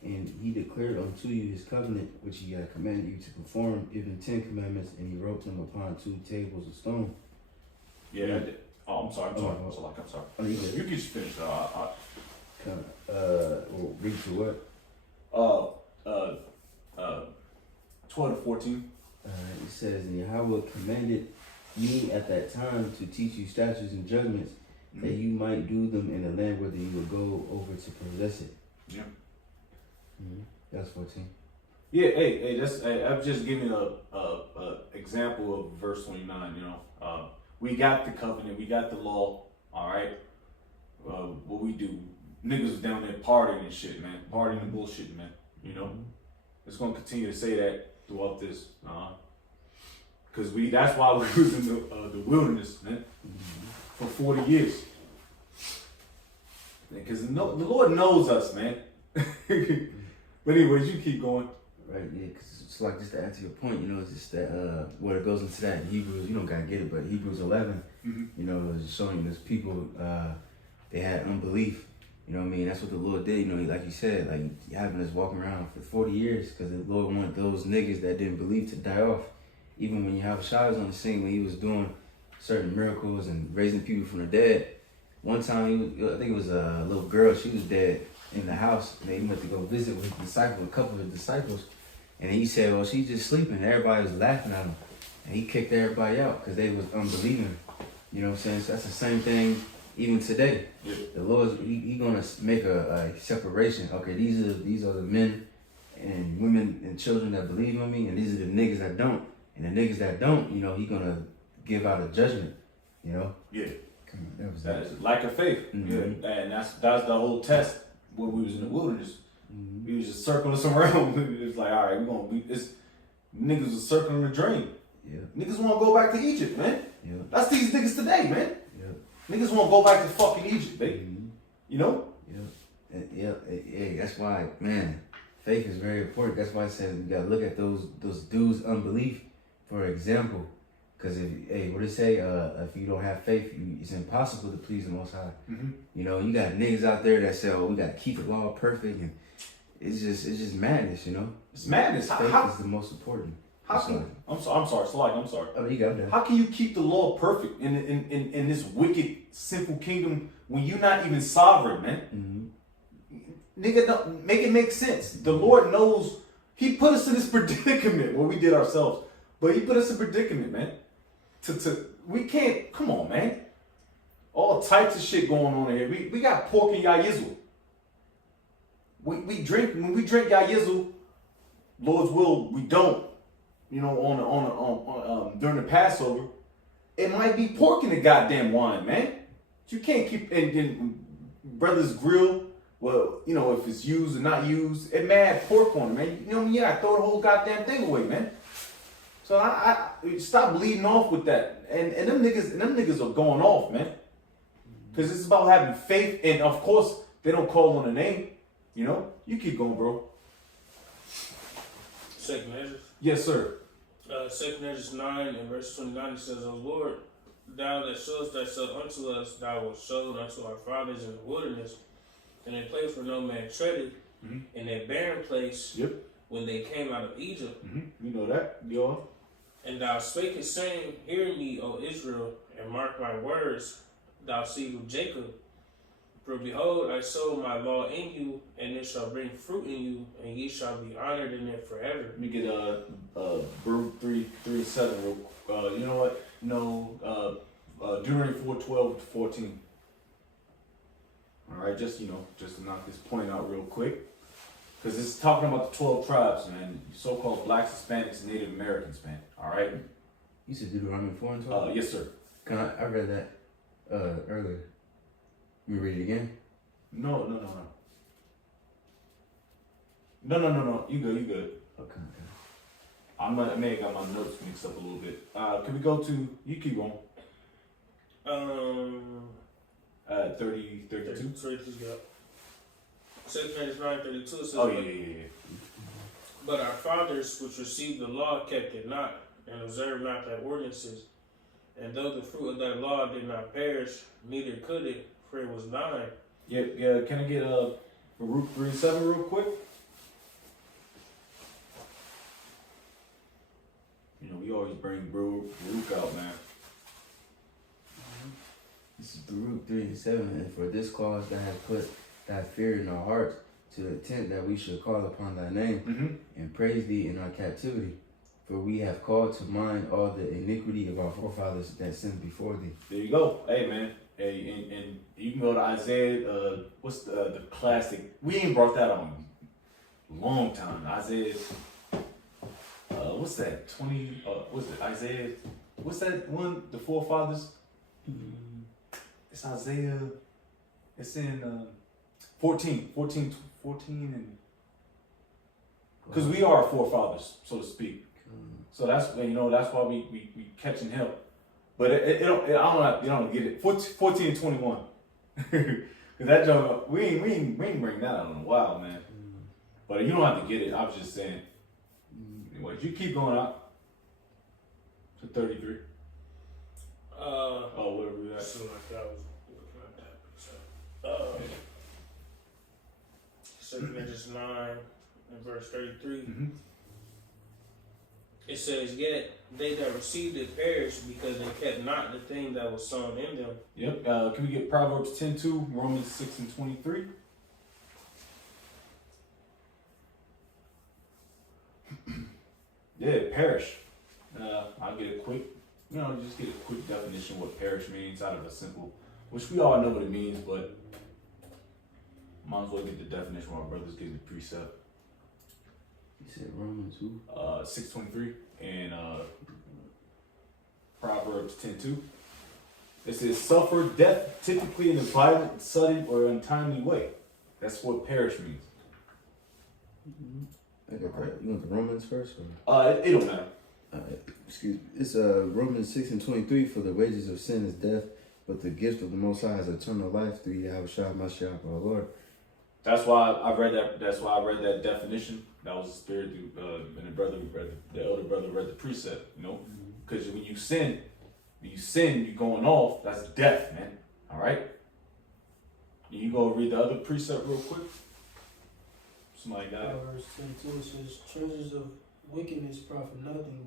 And he declared unto you his covenant, which he had commanded you to perform, even 10 commandments, and he wrote them upon 2 tables of stone." Yeah. I'm sorry. I'm sorry. Oh, you You can just finish. We'll read to what? 12 to 14. It says, "And Yahweh commanded me at that time to teach you statutes and judgments, that you might do them in the land whither you will go over to possess it." Yeah. That's 14. Yeah. Hey. I'm just giving a example of verse 29. We got the covenant. We got the law. All right. What we do? Niggas was down there partying and shit, man. Partying and bullshit, man. It's gonna continue to say that throughout this, because that's why we was in the wilderness, man, for 40 years. Because the Lord knows us, man. But anyways, you keep going. Right, yeah, because it's like, just to add to your point, it's just that, where it goes into that in Hebrews, you don't gotta get it, but Hebrews 11, it's showing those people, they had unbelief, You know what I mean? That's what the Lord did. You know, like you said, like having us walking around for 40 years because the Lord wanted those niggas that didn't believe to die off. Even when Yahushua was on the scene, when he was doing certain miracles and raising people from the dead. One time, I think it was a little girl, she was dead in the house. And he went to go visit with his disciples, a couple of disciples. And he said, well, she's just sleeping. Everybody was laughing at him. And he kicked everybody out because they was unbelieving. You know what I'm saying? So that's the same thing even today. Yeah. The Lord, he gonna make a separation. Okay, these are the men and women and children that believe in me, and these are the niggas that don't. And the niggas that don't, you know, he gonna give out a judgment. You know? Yeah. Come on, that is lack of faith. Mm-hmm. Yeah, and that's the whole test when we was in the wilderness. Mm-hmm. We was just circling us around. It was like, all right, niggas was circling the drain. Yeah. Niggas want to go back to Egypt, man. Yeah. That's these niggas today, man. Yeah. Niggas want to go back to fucking Egypt, baby. Mm-hmm. You know? Yeah. Yeah. That's why, man, faith is very important. That's why I said we gotta look at those dudes' unbelief, for example. Because what they say, if you don't have faith, it's impossible to please the Most High. Mm-hmm. You know, you got niggas out there that say, "Oh, we gotta keep the law perfect," and it's just madness. You know, it's madness. Faith is the most important. I'm sorry. Oh, you got that. How can you keep the law perfect in this wicked, sinful kingdom when you're not even sovereign, man? Mm-hmm. Nigga, don't make it make sense. The Lord knows. He put us in this predicament where we did ourselves, but He put us in predicament, man. We can't. Come on, man. All types of shit going on here. We got pork and yayizzle. When we drink yayizzle, Lord's will, we don't. You know, on during the Passover, it might be pork in the goddamn wine, man. You can't keep and Brothers Grill. Well, you know, if it's used or not used, it mad pork on it, man. You know what I mean? Yeah, I throw the whole goddamn thing away, man. So I stop leading off with that, and them niggas are going off, man. Because it's about having faith, and of course they don't call on the name. You know, you keep going, bro. Second Esdras. Yes, sir. Second Esdras 9 and verse 29, it says, "O Lord, thou that showest thyself unto us, thou wast showed unto our fathers in the wilderness, in a place where no man treaded, in a barren place, when they came out of Egypt. You know that, y'all. And thou spakest, saying, Hear me, O Israel, and mark my words, thou seed of Jacob. For behold, I sow my law in you, and it shall bring fruit in you, and ye shall be honored in it forever." Let me get Baruch 3:7 real. You know what? No, Deuteronomy 4:12-14. All right, just to knock this point out real quick, because it's talking about the 12 tribes, man. So-called blacks, Hispanics, and Native Americans, man. All right. You said Deuteronomy 4 and 12? Yes, sir. I read that earlier. You read it again? No. You good. Okay. I may have got my notes mixed up a little bit. Can we go to, you keep going. 32? 32, yeah. Second Esdras 9:32 says, Oh, yeah. But our fathers which received the law kept it not, and observed not thy ordinances. And though the fruit of thy law did not perish, neither could it, for it was thine. Yeah. Can I get Baruch 3:7 real quick? You know, we always bring Baruch out, man. This is Baruch 3:7, and for this cause thou hast put thy fear in our hearts, to the intent that we should call upon thy name and praise thee in our captivity. For we have called to mind all the iniquity of our forefathers that sinned before thee. There you go. Hey, man. Hey, and you can go to Isaiah. What's the classic? We ain't brought that on a long time. Isaiah. What's that? 20. What's it? Isaiah. What's that one? The forefathers. It's Isaiah. It's in 14, and because we are forefathers, so to speak. So that's that's why we catching hell. But I don't get it. 14 and 21. Cause that joke, we ain't bring that out in a while, man. But you don't have to get it. I was just saying. Anyway, you keep going up to 33. Whatever we got. Seemed like I was looking at that. So, 2 Esdras 9 and verse 33. Mm-hmm. It says, "Yet they that received it perished because they kept not the thing that was sown in them." Yep. Can we get Proverbs 10:2, Romans 6 and 23? Yeah, perish. I'll get a quick, just get a quick definition of what perish means out of a simple, which we all know what it means, but might as well get the definition while our brothers get the precept. You said Romans who? 6:23 and Proverbs 10:2. It says, "Suffer death typically in a violent, sudden, or untimely way." That's what perish means. I got that. You want the Romans first? Or? It don't matter. Excuse me. It's Romans 6 and 23. "For the wages of sin is death, but the gift of the Most High is eternal life through Yahushua Mashiach our Lord." That's why I read that. That's why I read that definition. That was the spirit, and the elder brother read the precept. Because when you sin, you're going off. That's death, man. All right. You go read the other precept real quick. Somebody got it. Verse 22 says, "Treasures of wickedness profit nothing,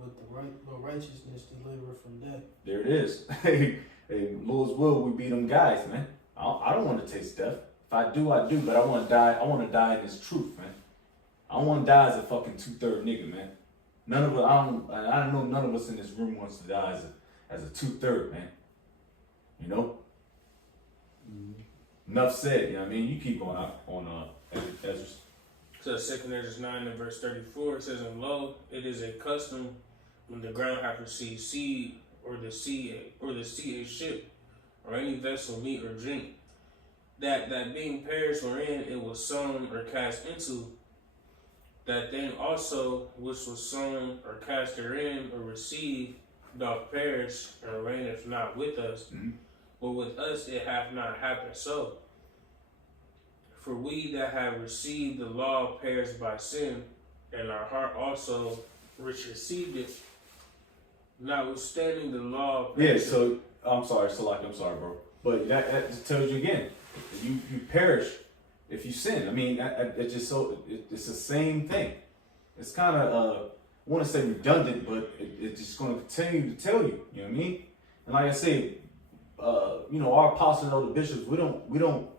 but righteousness deliver from death." There it is. Hey, Lord's will, we be them guys, man. I don't want to taste death. If I do, I do. But I want to die. I want to die in this truth, man. I don't want to die as a fucking 2/3 nigga, man. None of us. I don't know. None of us in this room wants to die as a 2/3, man. Enough said. You know what I mean? You keep going out on Esdras. So 2 Esdras 9 and verse 34, it says, "And lo, it is a custom when the ground hath received seed, or the sea a ship, or any vessel meat or drink, that being perished wherein it was sown or cast into, that thing also which was sown or cast therein or received doth perish and reigneth not with us. Mm-hmm. But with us it hath not happened so. For we that have received the law perished by sin, and our heart also which received it, notwithstanding the law." Yeah. So I'm sorry, bro. But that just tells you again, you perish if you sin. I mean, it's just it's the same thing. It's kind of I want to say redundant, but it's just going to continue to tell you. You know what I mean? And like I say, our apostles and other bishops, we don't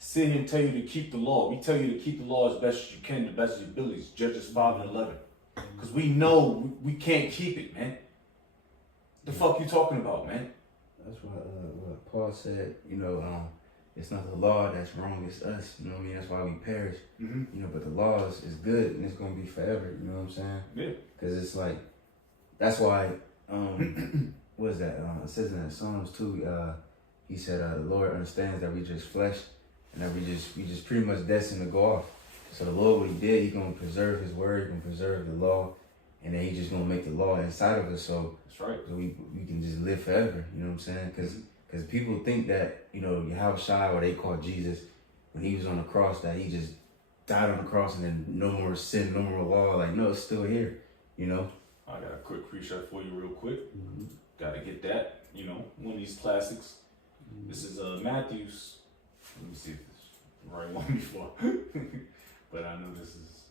sit here and tell you to keep the law. We tell you to keep the law as best as you can, the best of your abilities. Judges 5 and 11, because we know we can't keep it, man. The fuck you talking about, man? That's what Paul said. It's not the law that's wrong, it's us. You know what I mean? That's why we perish. Mm-hmm. But the law is good and it's gonna be forever. You know what I'm saying? Yeah. Because it's like, that's why. What is that? It says in the Psalms too. He said, "The Lord understands that we just flesh, and that we just pretty much destined to go off. So the Lord, what He did, He gonna preserve His word, He gonna preserve the law, and then He just gonna make the law inside of us. So That's right. So we can just live forever. You know what I'm saying? Because people think that Yahushua, or they call Jesus, when He was on the cross, that He just died on the cross and then no more sin, no more law. Like, no, it's still here. I got a quick precept for you real quick. Got to get that. One of these classics. This is Matthew's. Let me see if this is the right one before. But I know this is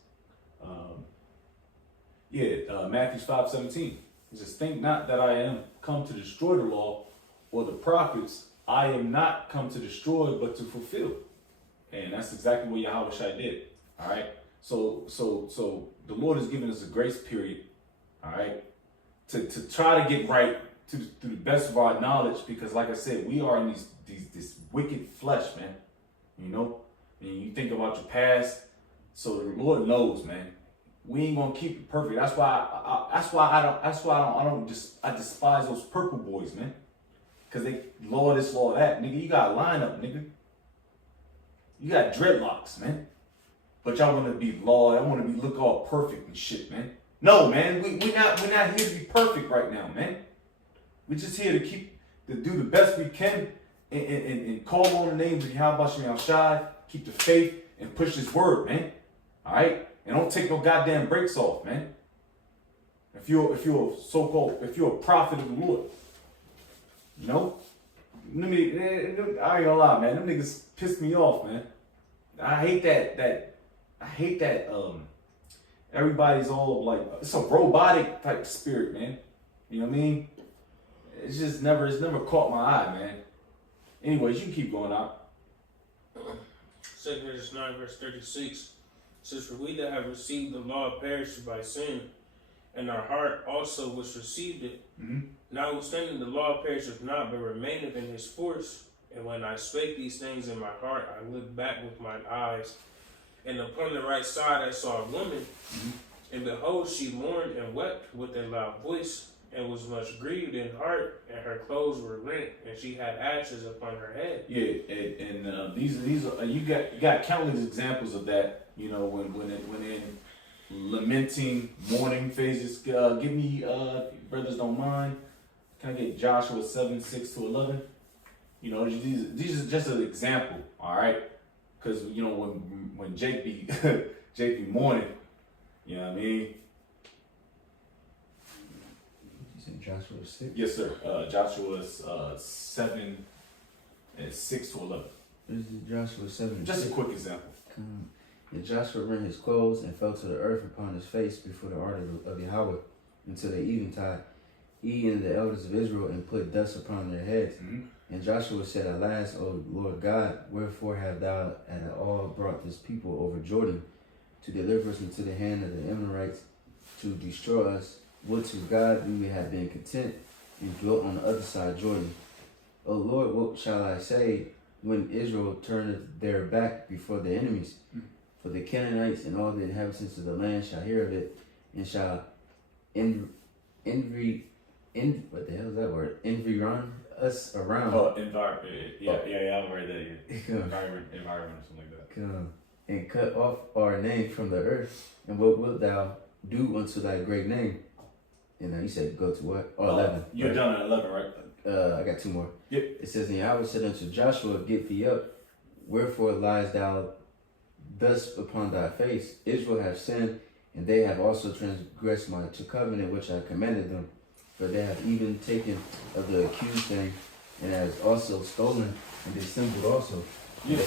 Matthew 5:17. It says, "Think not that I am come to destroy the law or the prophets. I am not come to destroy, but to fulfill." And that's exactly what Yahushua did. All right. So the Lord has given us a grace period. All right, to try to get right to the best of our knowledge, because like I said, we are in this wicked flesh, man. And you think about your past. So the Lord knows, man. We ain't gonna keep it perfect. That's why I despise those purple boys, man. Cause they law this, law that, nigga. You got a lineup, nigga. You got dreadlocks, man. But y'all wanna be law. I wanna be look all perfect and shit, man. No, man. We're not here to be perfect right now, man. We're just here to do the best we can and call on the names of Yahushua, keep the faith and push His word, man. All right. And don't take no goddamn breaks off, man. If you're a prophet of the Lord, I ain't gonna lie, man. Them niggas pissed me off, man. I hate that I hate that everybody's all like, it's a robotic type spirit, man. You know what I mean? It's never caught my eye, man. Anyways, you can keep going out. 2 Corinthians 9, verse 36 says, "For we that have received the law perished by sin, and our heart also which received it. Notwithstanding the law perisheth not, but remaineth in his force. And when I spake these things in my heart, I looked back with mine eyes, and upon the right side I saw a woman, and behold, she mourned and wept with a loud voice, and was much grieved in heart, and her clothes were rent, and she had ashes upon her head." Yeah, and these are you got countless examples of that. You know, when in lamenting, mourning phases. Give me, if you brothers don't mind, can I get Joshua 7:6-11? You know, these are just an example, all right? Because you know when Jake be Jake be mourning, you know what I mean? You said Joshua 6? Yes, sir. Joshua 7:6-11. This is Joshua 7. Just a quick example. And Joshua rent his clothes and fell to the earth upon his face before the ark of Yahweh until the eventide, he and the elders of Israel, and put dust upon their heads. And Joshua said, "Alas, O Lord God, wherefore have thou at all brought this people over Jordan to deliver us into the hand of the Amorites to destroy us? Would to God we would have been content and dwelt on the other side of Jordan. O Lord, what shall I say when Israel turneth their back before the enemies? For the Canaanites and all the inhabitants of the land shall hear of it, and shall envy what the hell is that word? Environ us around." Oh, environment. Yeah, I'll write that. Yeah. Environment, something like that. And cut off our name from the earth. And what wilt thou do unto thy great name? And he said, go to what? 11. You're done at 11, right? I got 2 more. Yep. It says, "And Yahweh said unto Joshua, Get thee up. Wherefore liest thou thus upon thy face? Israel have sinned, and they have also transgressed my covenant which I commanded them. For they have even taken of the accused thing, and has also stolen, and dissembled also. Yeah.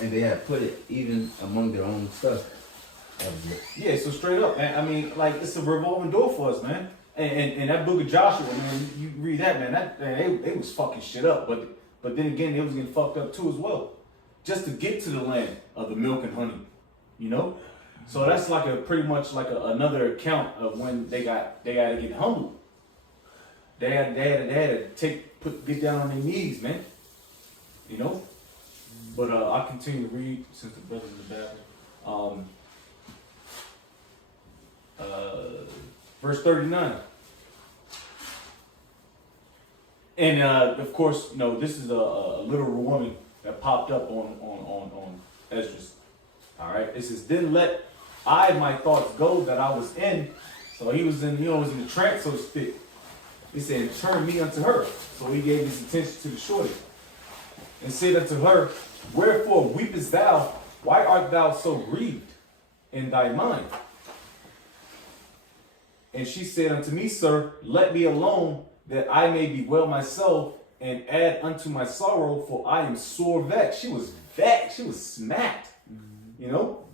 And they have put it even among their own stuff." Yeah, so straight up, man. I mean, like, it's a revolving door for us, man. And that book of Joshua, man, you read that, man, they was fucking shit up. But then again, they was getting fucked up too as well. Just to get to the land of the milk and honey, you know? So that's like pretty much like another account of when they had to get humbled. They had to get down on their knees, man. You know? But I'll continue to read since the brother's in the bathroom. Verse 39. And of course, you know, this is a literal woman that popped up on Esdras. All right. It says, "Then let I my thoughts go that I was in." So he was in, was in the trance, so to speak. He said, "Turn me unto her." So he gave his attention to the shorty. And said unto her, "Wherefore weepest thou? Why art thou so grieved in thy mind?" And she said unto me, "Sir, let me alone, that I may bewail myself, and add unto my sorrow, for I am sore vexed." She was vexed. She was smacked. You know?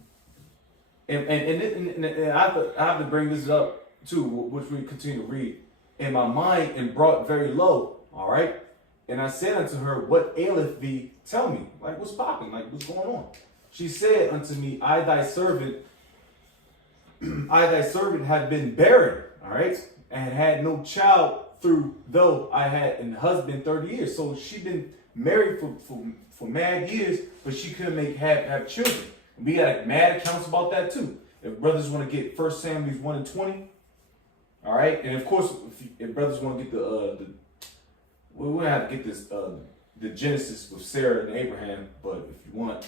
And I have to bring this up, too, which we continue to read. "In my mind, and brought very low." All right? "And I said unto her, What aileth thee? Tell me." Like, what's popping? Like, what's going on? She said unto me, I thy servant have been barren, all right, and had no child though I had an husband 30 years. So she been married for mad years, but she couldn't have children. And we got mad accounts about that too. If brothers want to get 1 Samuel 1:20, all right, and of course if brothers want to get we're gonna have to get this the Genesis with Sarah and Abraham, but if you want,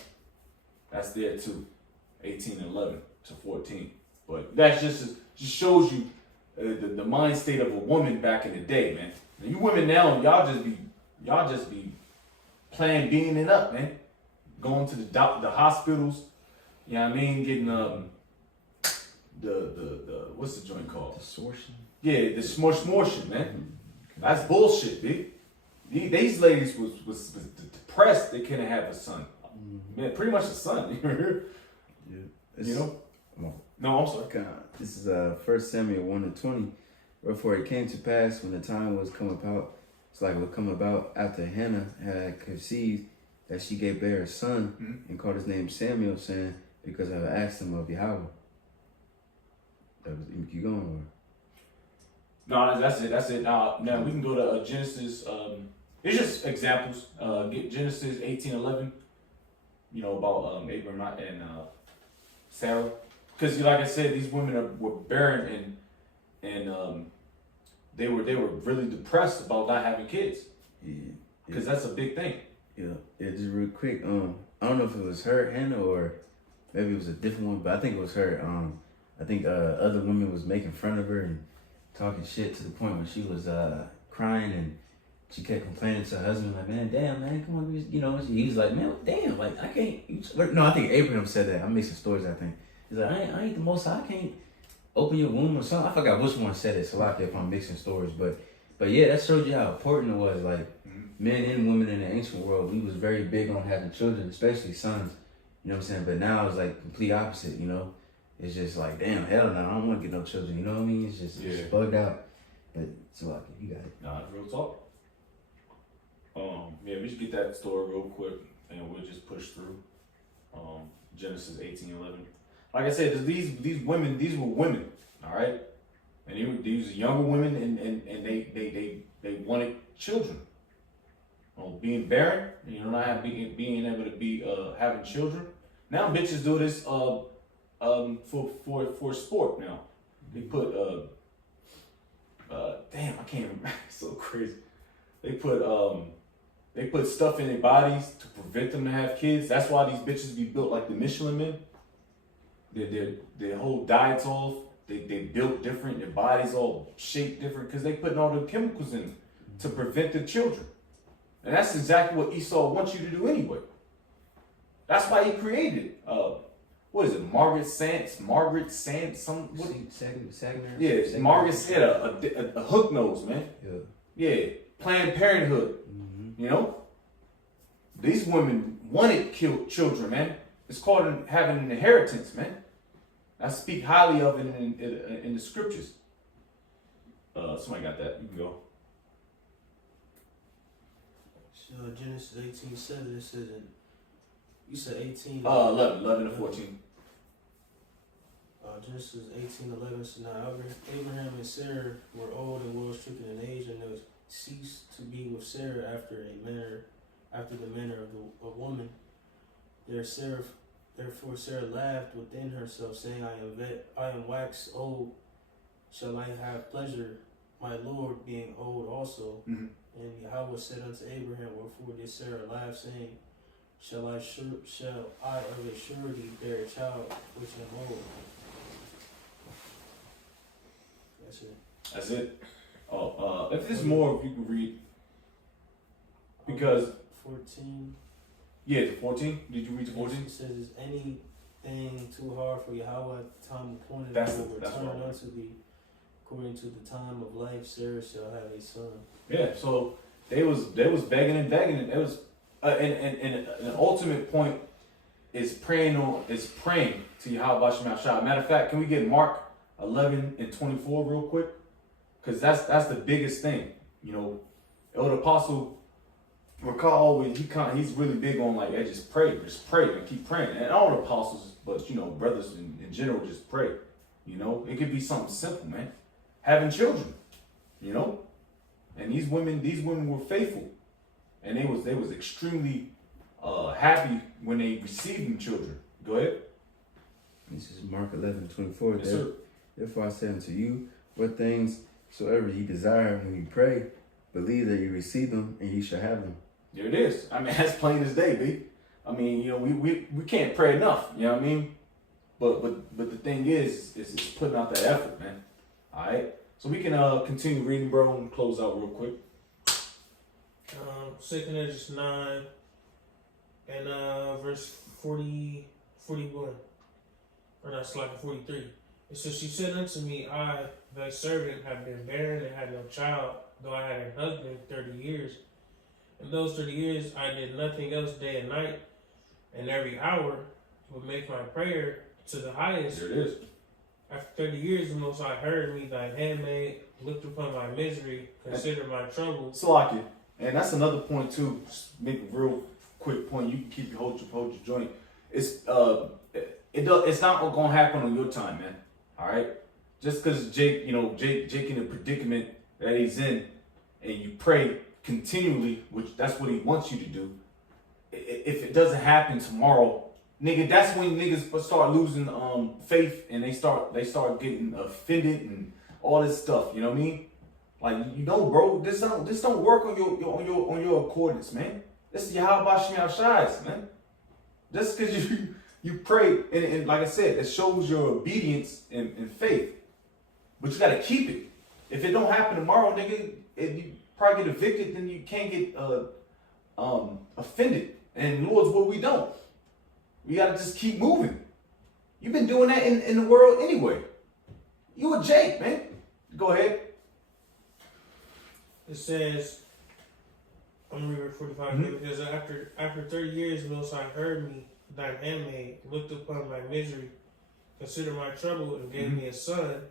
that's there too, 18:11-14. But that just shows you the mind state of a woman back in the day, man. And you women now, y'all just be playing being it up, man. Going to the hospitals, you know what I mean? Getting the what's the joint called? Distortion. Yeah, the smortion, man. That's bullshit, dude. These ladies was depressed they couldn't have a son. Man, pretty much a son. Yeah. You know? Come on. No, I'm sorry. This is 1 Samuel 1:20. Wherefore it came to pass when the time was come about, it's like it would come about after Hannah had conceived, that she gave bear a son and called his name Samuel, saying, because I have asked him of Yahweh. That was, you keep going, or? No, that's it. That's it. Now we can go to Genesis. It's just examples. Get Genesis 18:11. You know about Abraham and Sarah, because like I said, these women were barren and they were really depressed about not having kids. Yeah. Because that's a big thing. Yeah. Just real quick. I don't know if it was her, Hannah, or maybe it was a different one, but I think it was her. I think other women was making fun of her and talking shit to the point where she was crying and she kept complaining to her husband, like, man, damn, man, come on, you know. He was like, man, damn, like, I can't. No, I think Abraham said that. I'm mixing stories, I think. He's like, I ain't the most high, I can't open your womb or something. I forgot which one said it, so like if I'm mixing stories. But yeah, that showed you how important it was. Like, men and women in the ancient world, we was very big on having children, especially sons. You know what I'm saying? But now it's like complete opposite, you know? It's just like, damn, hell no, I don't want to get no children, you know what I mean? It's just it's bugged out. But it's like, you got it. Nah, real talk. Yeah, we should get that story real quick and we'll just push through. Genesis 18:11. Like I said, these women, these were women, all right? And these were younger women and they wanted children. Being barren, you know, not being able to be having children. Now bitches do this for sport now. They put damn, I can't remember. It's so crazy. They put stuff in their bodies to prevent them to have kids. That's why these bitches be built like the Michelin men. Their whole diet's off. They built different. Their bodies all shaped different because they putting all the chemicals in them to prevent the children. And that's exactly what Esau wants you to do anyway. That's why he created what is it, Margaret Sant, some what? Sagner. Yeah, Margaret said a hook nose, man. Yeah, Planned Parenthood. You know, these women wanted children, man. It's called having an inheritance, man. I speak highly of it in the scriptures. Somebody got that? You can go. So Genesis 18:7, it says, you said 18. 11 to 14. Genesis 18:11. So now Abraham and Sarah were old and well stricken in age, and they ceased to be with Sarah after the manner of a woman. Therefore Sarah laughed within herself, saying, I am waxed old. Shall I have pleasure, my Lord being old also? And Yahweh said unto Abraham, wherefore did Sarah laugh, saying, Shall I of a surety bear a child which am old? That's it. That's it. If there's more, if you can read. Because 14. Yeah, to 14. Did you read to 14? It says, is anything too hard for Yahweh at the time appointed That's will right. return unto thee. According to the time of life, Sarah shall have a son. Yeah, so they was begging and begging, and it was and an ultimate point is praying to Yahweh Shema Shah. Matter of fact, can we get Mark 11 and 24 real quick? Because that's the biggest thing. You know, Elder Apostle Recall, he's really big on like, hey, just pray and keep praying. And all the apostles, but you know, brothers in general, just pray. You know, it could be something simple, man. Having children, you know, and these women were faithful, and they was extremely happy when they received them children. Go ahead. This is Mark 11:24. Yes, sir. Therefore I say unto you, what things soever ye desire when you pray, believe that you receive them, and ye shall have them. There it is. I mean, that's plain as day, B. I mean, you know, we can't pray enough. You know what I mean? But the thing is putting out that effort, man. All right. So we can continue reading, bro, and close out real quick. 2nd Esdras 9 and verse 41. Or that's like 43. It says, she said unto me, I, thy servant, have been barren and had no child, though I had a husband 30 years. In those 30 years I did nothing else day and night, and every hour would make my prayer to the highest. There it is. After 30 years, the Most High heard me, thine handmaid, looked upon my misery, considered my trouble. Salaki. And that's another point too. Just make a real quick point. You can keep hold your joint. It's it's not gonna happen on your time, man. All right. Just because Jake in a predicament that he's in, and you pray continually, which that's what he wants you to do. If it doesn't happen tomorrow, nigga, that's when niggas start losing faith and they start getting offended and all this stuff. You know what I mean? Like, bro, this don't work on your accordance, man. This is Yahweh Shem Shais, man. Just because you pray and like I said, it shows your obedience and faith. But you gotta keep it. If it don't happen tomorrow, nigga, if you probably get evicted, then you can't get offended. And Lord's will we don't. We gotta just keep moving. You've been doing that in the world anyway. You a Jake, man. Go ahead. It says, I'm gonna read 45 because after 30 years, the Most High heard me, thine handmaid, looked upon my misery, considered my trouble, and gave me a son.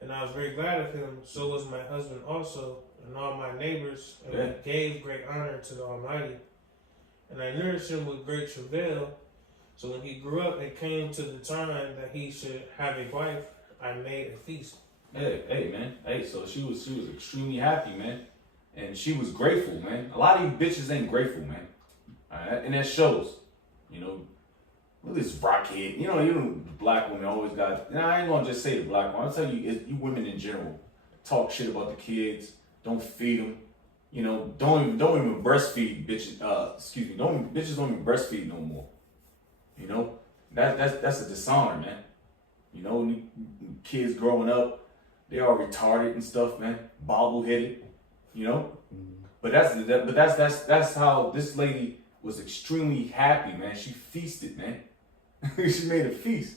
And I was very glad of him. So was my husband also, and all my neighbors. And we gave great honor to the Almighty. And I nourished him with great travail. So when he grew up, it came to the time that he should have a wife. I made a feast. Hey, man. Hey, so she was extremely happy, man. And she was grateful, man. A lot of you bitches ain't grateful, man. All right? And that shows. Look at this rockhead. The black women always got. I ain't gonna just say the black one. I'll tell you, you women in general talk shit about the kids. Don't feed them. Don't even breastfeed bitches. Bitches don't even breastfeed no more. That's a dishonor, man. Kids growing up, they are retarded and stuff, man. Bobble-headed, But that's how this lady was extremely happy, man. She feasted, man. She made a feast.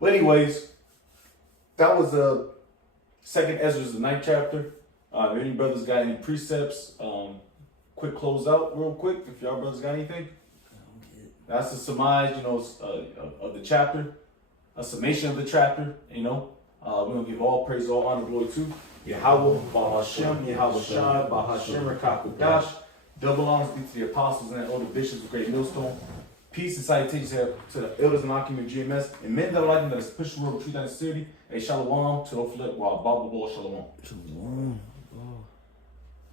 But anyways, that was Second Esdras, the 9th chapter. If any brothers got any precepts, quick close out real quick. If y'all brothers got anything. That's the surmise, of the chapter, a summation of the chapter, We're going to give all praise, all honor, glory to Yahweh, Bahashem, Yahweh Shai, Bahashem, Rakakudash. Double honors be to the apostles and all the bishops of Great Millstone. Peace and salutations to the elders and Akim of GMS. And men that are like them that is push the road, truth and sincerity. A shalom to the flesh, while Bible Shalom. Shalom.